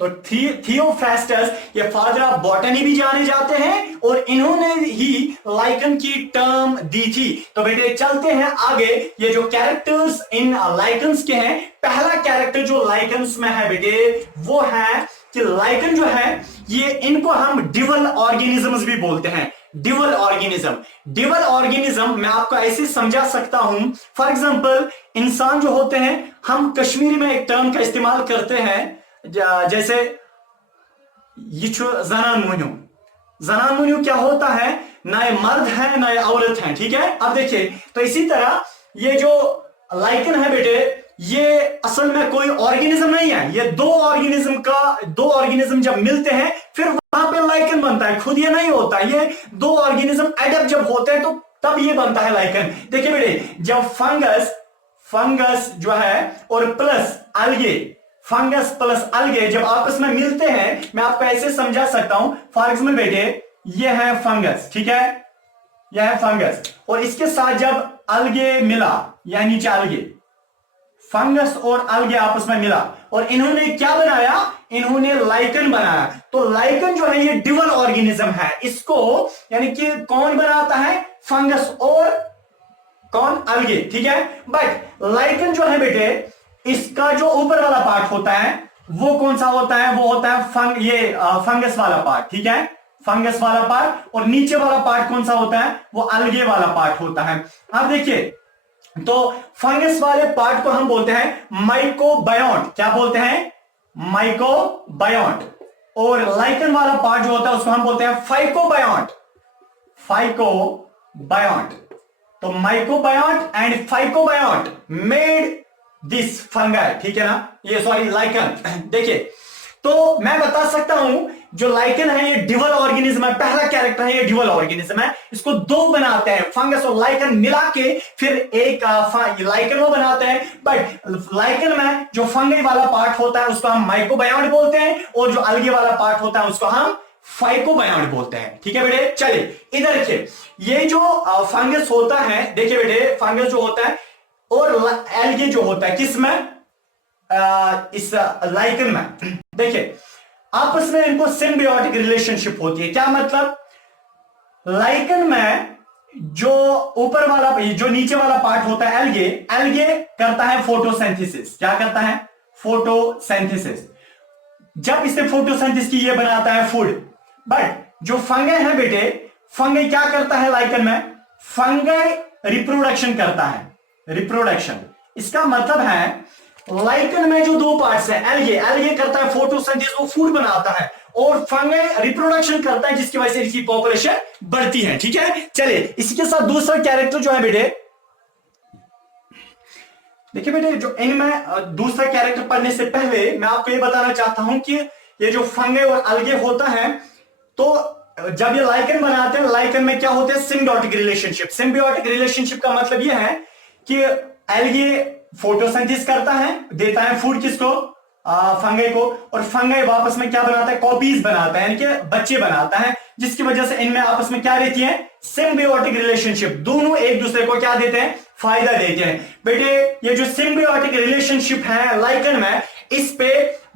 तो थियोफ्रेस्टस ये फादर ऑफ बॉटनी भी जाने जाते हैं और इन्होंने ही लाइकन की टर्म दी थी। तो बेटे चलते हैं आगे, ये जो कैरेक्टर्स इन लाइकन्स के हैं, पहला कैरेक्टर जो लाइकन्स में है बेटे वो है कि लाइकन जो है ये, इनको हम डिवल ऑर्गेनिजम्स भी बोलते हैं। डिवल ऑर्गेनिज्म, डिवल ऑर्गेनिज्म मैं आपको ऐसे समझा सकता हूं, फॉर एग्जांपल इंसान जो होते हैं, हम कश्मीरी में एक टर्म का इस्तेमाल करते हैं, जैसे ये जनान मुन्यू। जनान मुन्यू क्या होता है, ना ये मर्द है ना ये औरत है। ठीक है, अब देखिए, तो इसी तरह ये जो लाइकन है बेटे, ये असल में कोई ऑर्गेनिज्म नहीं है, ये दो ऑर्गेनिज्म जब मिलते हैं फिर वहां पे लाइकन बनता है, खुद ये नहीं होता। ये दो ऑर्गेनिज्म एडप्ट जब होते हैं तो तब ये बनता है लाइकन। देखिए बेटे, जब फंगस जो है और प्लस अलगे, फंगस प्लस अलगे जब आपस में मिलते हैं, मैं आपको ऐसे समझा सकता हूं, फॉर एग्जाम्पल बेटे ये है फंगस, ठीक है, यह है फंगस, और इसके साथ जब अलगे मिला, यानी नीचे अलगे, फंगस और अलगे आपस में मिला और इन्होंने क्या बनाया, इन्होंने लाइकन बनाया। तो लाइकन जो है ये डिवल ऑर्गेनिज्म है, इसको यानी कि कौन बनाता है, फंगस और कौन, अलगे। ठीक है, बट लाइकन जो है बेटे, इसका जो ऊपर वाला पार्ट होता है वो कौन सा होता है, वो होता है फंगस वाला पार्ट। ठीक है, फंगस वाला पार्ट, और नीचे वाला पार्ट कौन सा होता है, वो अलगे वाला पार्ट होता है। अब देखिए, तो फंगस वाले पार्ट को हम बोलते हैं माइकोबायोट। क्या बोलते हैं, माइकोबायोट। और लाइकन वाला पार्ट जो होता है उसको हम बोलते हैं फाइकोबायोट। फाइकोबायोट, तो माइकोबायोट एंड फाइकोबायोट मेड दिस फंगाई। ठीक है ना, ये सॉरी लाइकन। देखिए, तो मैं बता सकता हूं जो लाइकन है ये डिवल ऑर्गेनिज्म है, पहला कैरेक्टर है ये डिवल ऑर्गेनिज्म है। इसको दो बनाते हैं, फंगस और लाइकन मिला के फिर एक लाइकन वो बनाते हैं। बट लाइकन में जो फंगई वाला पार्ट होता है उसको हम माइकोबायोट बोलते हैं, और जो अलगे वाला पार्ट होता है उसको हम फाइकोबायोट बोलते हैं। ठीक है बेटे, चलिए इधर देखिए, ये जो फंगस होता है, देखिए बेटे, फंगस जो होता है और एल्गे जो होता है किसमें, इस लाइकन में, देखिए आपस में इनको सिम्बियोटिक रिलेशनशिप होती है। क्या मतलब, लाइकन में जो ऊपर वाला, जो नीचे वाला पार्ट होता है एल्गे, एल्गे करता है फोटोसिंथेसिस। क्या करता है, फोटोसिंथेसिस। जब इससे फोटोसिंथेसिस की ये बनाता है फूड। बट जो फंगई है बेटे, फंगई क्या करता है लाइकन में, फंगई रिप्रोडक्शन करता है, रिप्रोडक्शन। इसका मतलब है लाइकन में जो दो पार्ट्स है, एल्गे करता है फोटोसिंथेसिस, वो फूड बनाता है, और फंगई रिप्रोडक्शन करता है जिसकी वजह से इसकी पॉपुलेशन बढ़ती है। ठीक है, चलिए इसी के साथ दूसरा कैरेक्टर जो है बेटे, देखिए बेटे, जो इनमें दूसरा कैरेक्टर पढ़ने से पहले मैं आपको ये बताना चाहता हूं कि ये जो फंगई और अलगे होता है, तो जब ये लाइकन बनाते हैं, लाइकन में क्या होते हैं, सिम्बियोटिक रिलेशनशिप। सिम्बियोटिक रिलेशनशिप का मतलब ये है कि एल्गे फोटोसिंथेसिस करता है, देता है फूड किसको, फंगई को, और फंगई वापस में क्या बनाता है, कॉपीज बनाता है, यानी कि बच्चे बनाता है, जिसकी वजह से इनमें आपस में क्या रहती है, सिम्बियोटिक रिलेशनशिप। दोनों एक दूसरे को क्या देते हैं, फायदा देते हैं। बेटे ये जो सिम्बियोटिक रिलेशनशिप है लाइकन में, इस पे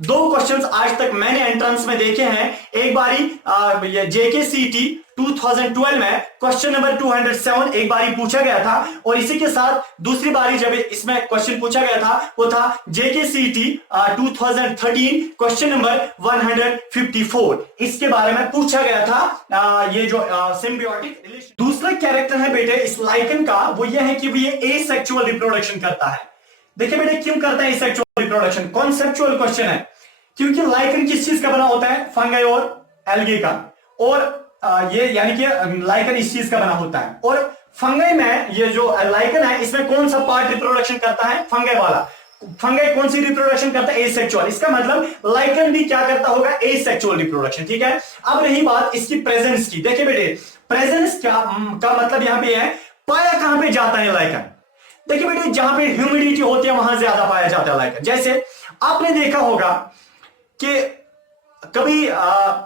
2 क्वेश्चंस आज तक मैंने एंट्रेंस में देखे हैं। एक बारी जेकेसीटी 2012 में क्वेश्चन नंबर 207 एक बारी पूछा गया था, और इसी के साथ दूसरी बारी जब इसमें क्वेश्चन पूछा गया था वो था जेकेसीटी 2013 क्वेश्चन नंबर 154। इसके बारे में पूछा गया था ये जो सिम्बियोटिक रिलेशन। दूसरा कैरेक्टर है बेटे इस लाइकन का, वो ये है कि ये एसेक्सुअल रिप्रोडक्शन करता है। देखिए बेटे क्यों करता है एसेक्सुअल रिप्रोडक्शन, कॉन्सेप्चुअल क्वेश्चन है, क्योंकि लाइकन किस चीज का बना होता है, फंगई और एल्गे का, और ये यानी कि लाइकन इस चीज का बना होता है। और फंगई में ये जो लाइकन है इसमें कौन सा पार्ट रिप्रोडक्शन करता है, फंगई वाला। फंगई कौन सी रिप्रोडक्शन करता है, एसेक्सुअल। इसका मतलब लाइकन भी क्या करता होगा, एसेक्सुअल रिप्रोडक्शन। ठीक है, अब रही बात इसकी प्रेजेंस की। देखिए बेटे प्रेजेंस क्या का मतलब यहां पे है, पाया कहां पे जाता है लाइकन। देखिए बेटे जहां पे ह्यूमिडिटी होती है वहां ज्यादा पाया जाता है लाइकन। जैसे आपने देखा होगा कि कभी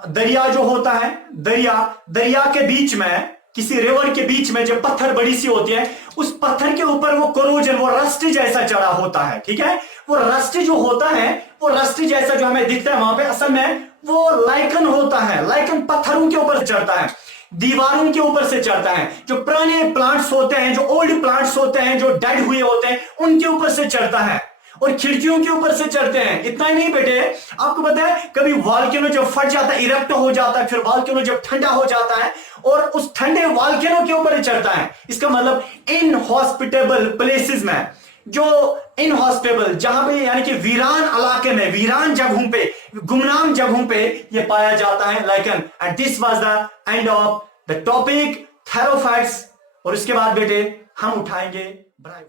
दरिया जो होता है, दरिया के बीच में, किसी रिवर के बीच में जब पत्थर बड़ी सी होती है, उस पत्थर के ऊपर वो कोरोजन, वो रस्ट जैसा चढ़ा होता है। ठीक है, वो रस्ट जो होता है, वो रस्ट जैसा जो हमें दिखता है वहां पे, असल में वो लाइकन होता है। लाइकन पत्थरों के ऊपर चढ़ता है, दीवारों के ऊपर से चढ़ता है। जो पुराने प्लांट्स होते हैं, जो ओल्ड प्लांट्स होते हैं, जो डेड हुए होते हैं, उनके ऊपर से चढ़ता है, और खिड़कियों के ऊपर से चढ़ते हैं। इतना ही नहीं बेटे, आपको पता है कभी वॉल्केनो जब फट जाता है, इरप्ट हो जाता है, फिर वॉल्केनो जब ठंडा हो जाता है और उस ठंडे वॉल्केनो के ऊपर चढ़ता है। इसका मतलब इनहॉस्पिटेबल प्लेसेस में, जो इनहॉस्पिटेबल जहां पे यानी कि वीरान इलाके में, वीरान जगहों पे, गुमनाम जगहों पे ये पाया जाता है lichen. And this was the end of the topic therophytes. और इसके बाद बेटे हम उठाएंगे ब्राइट।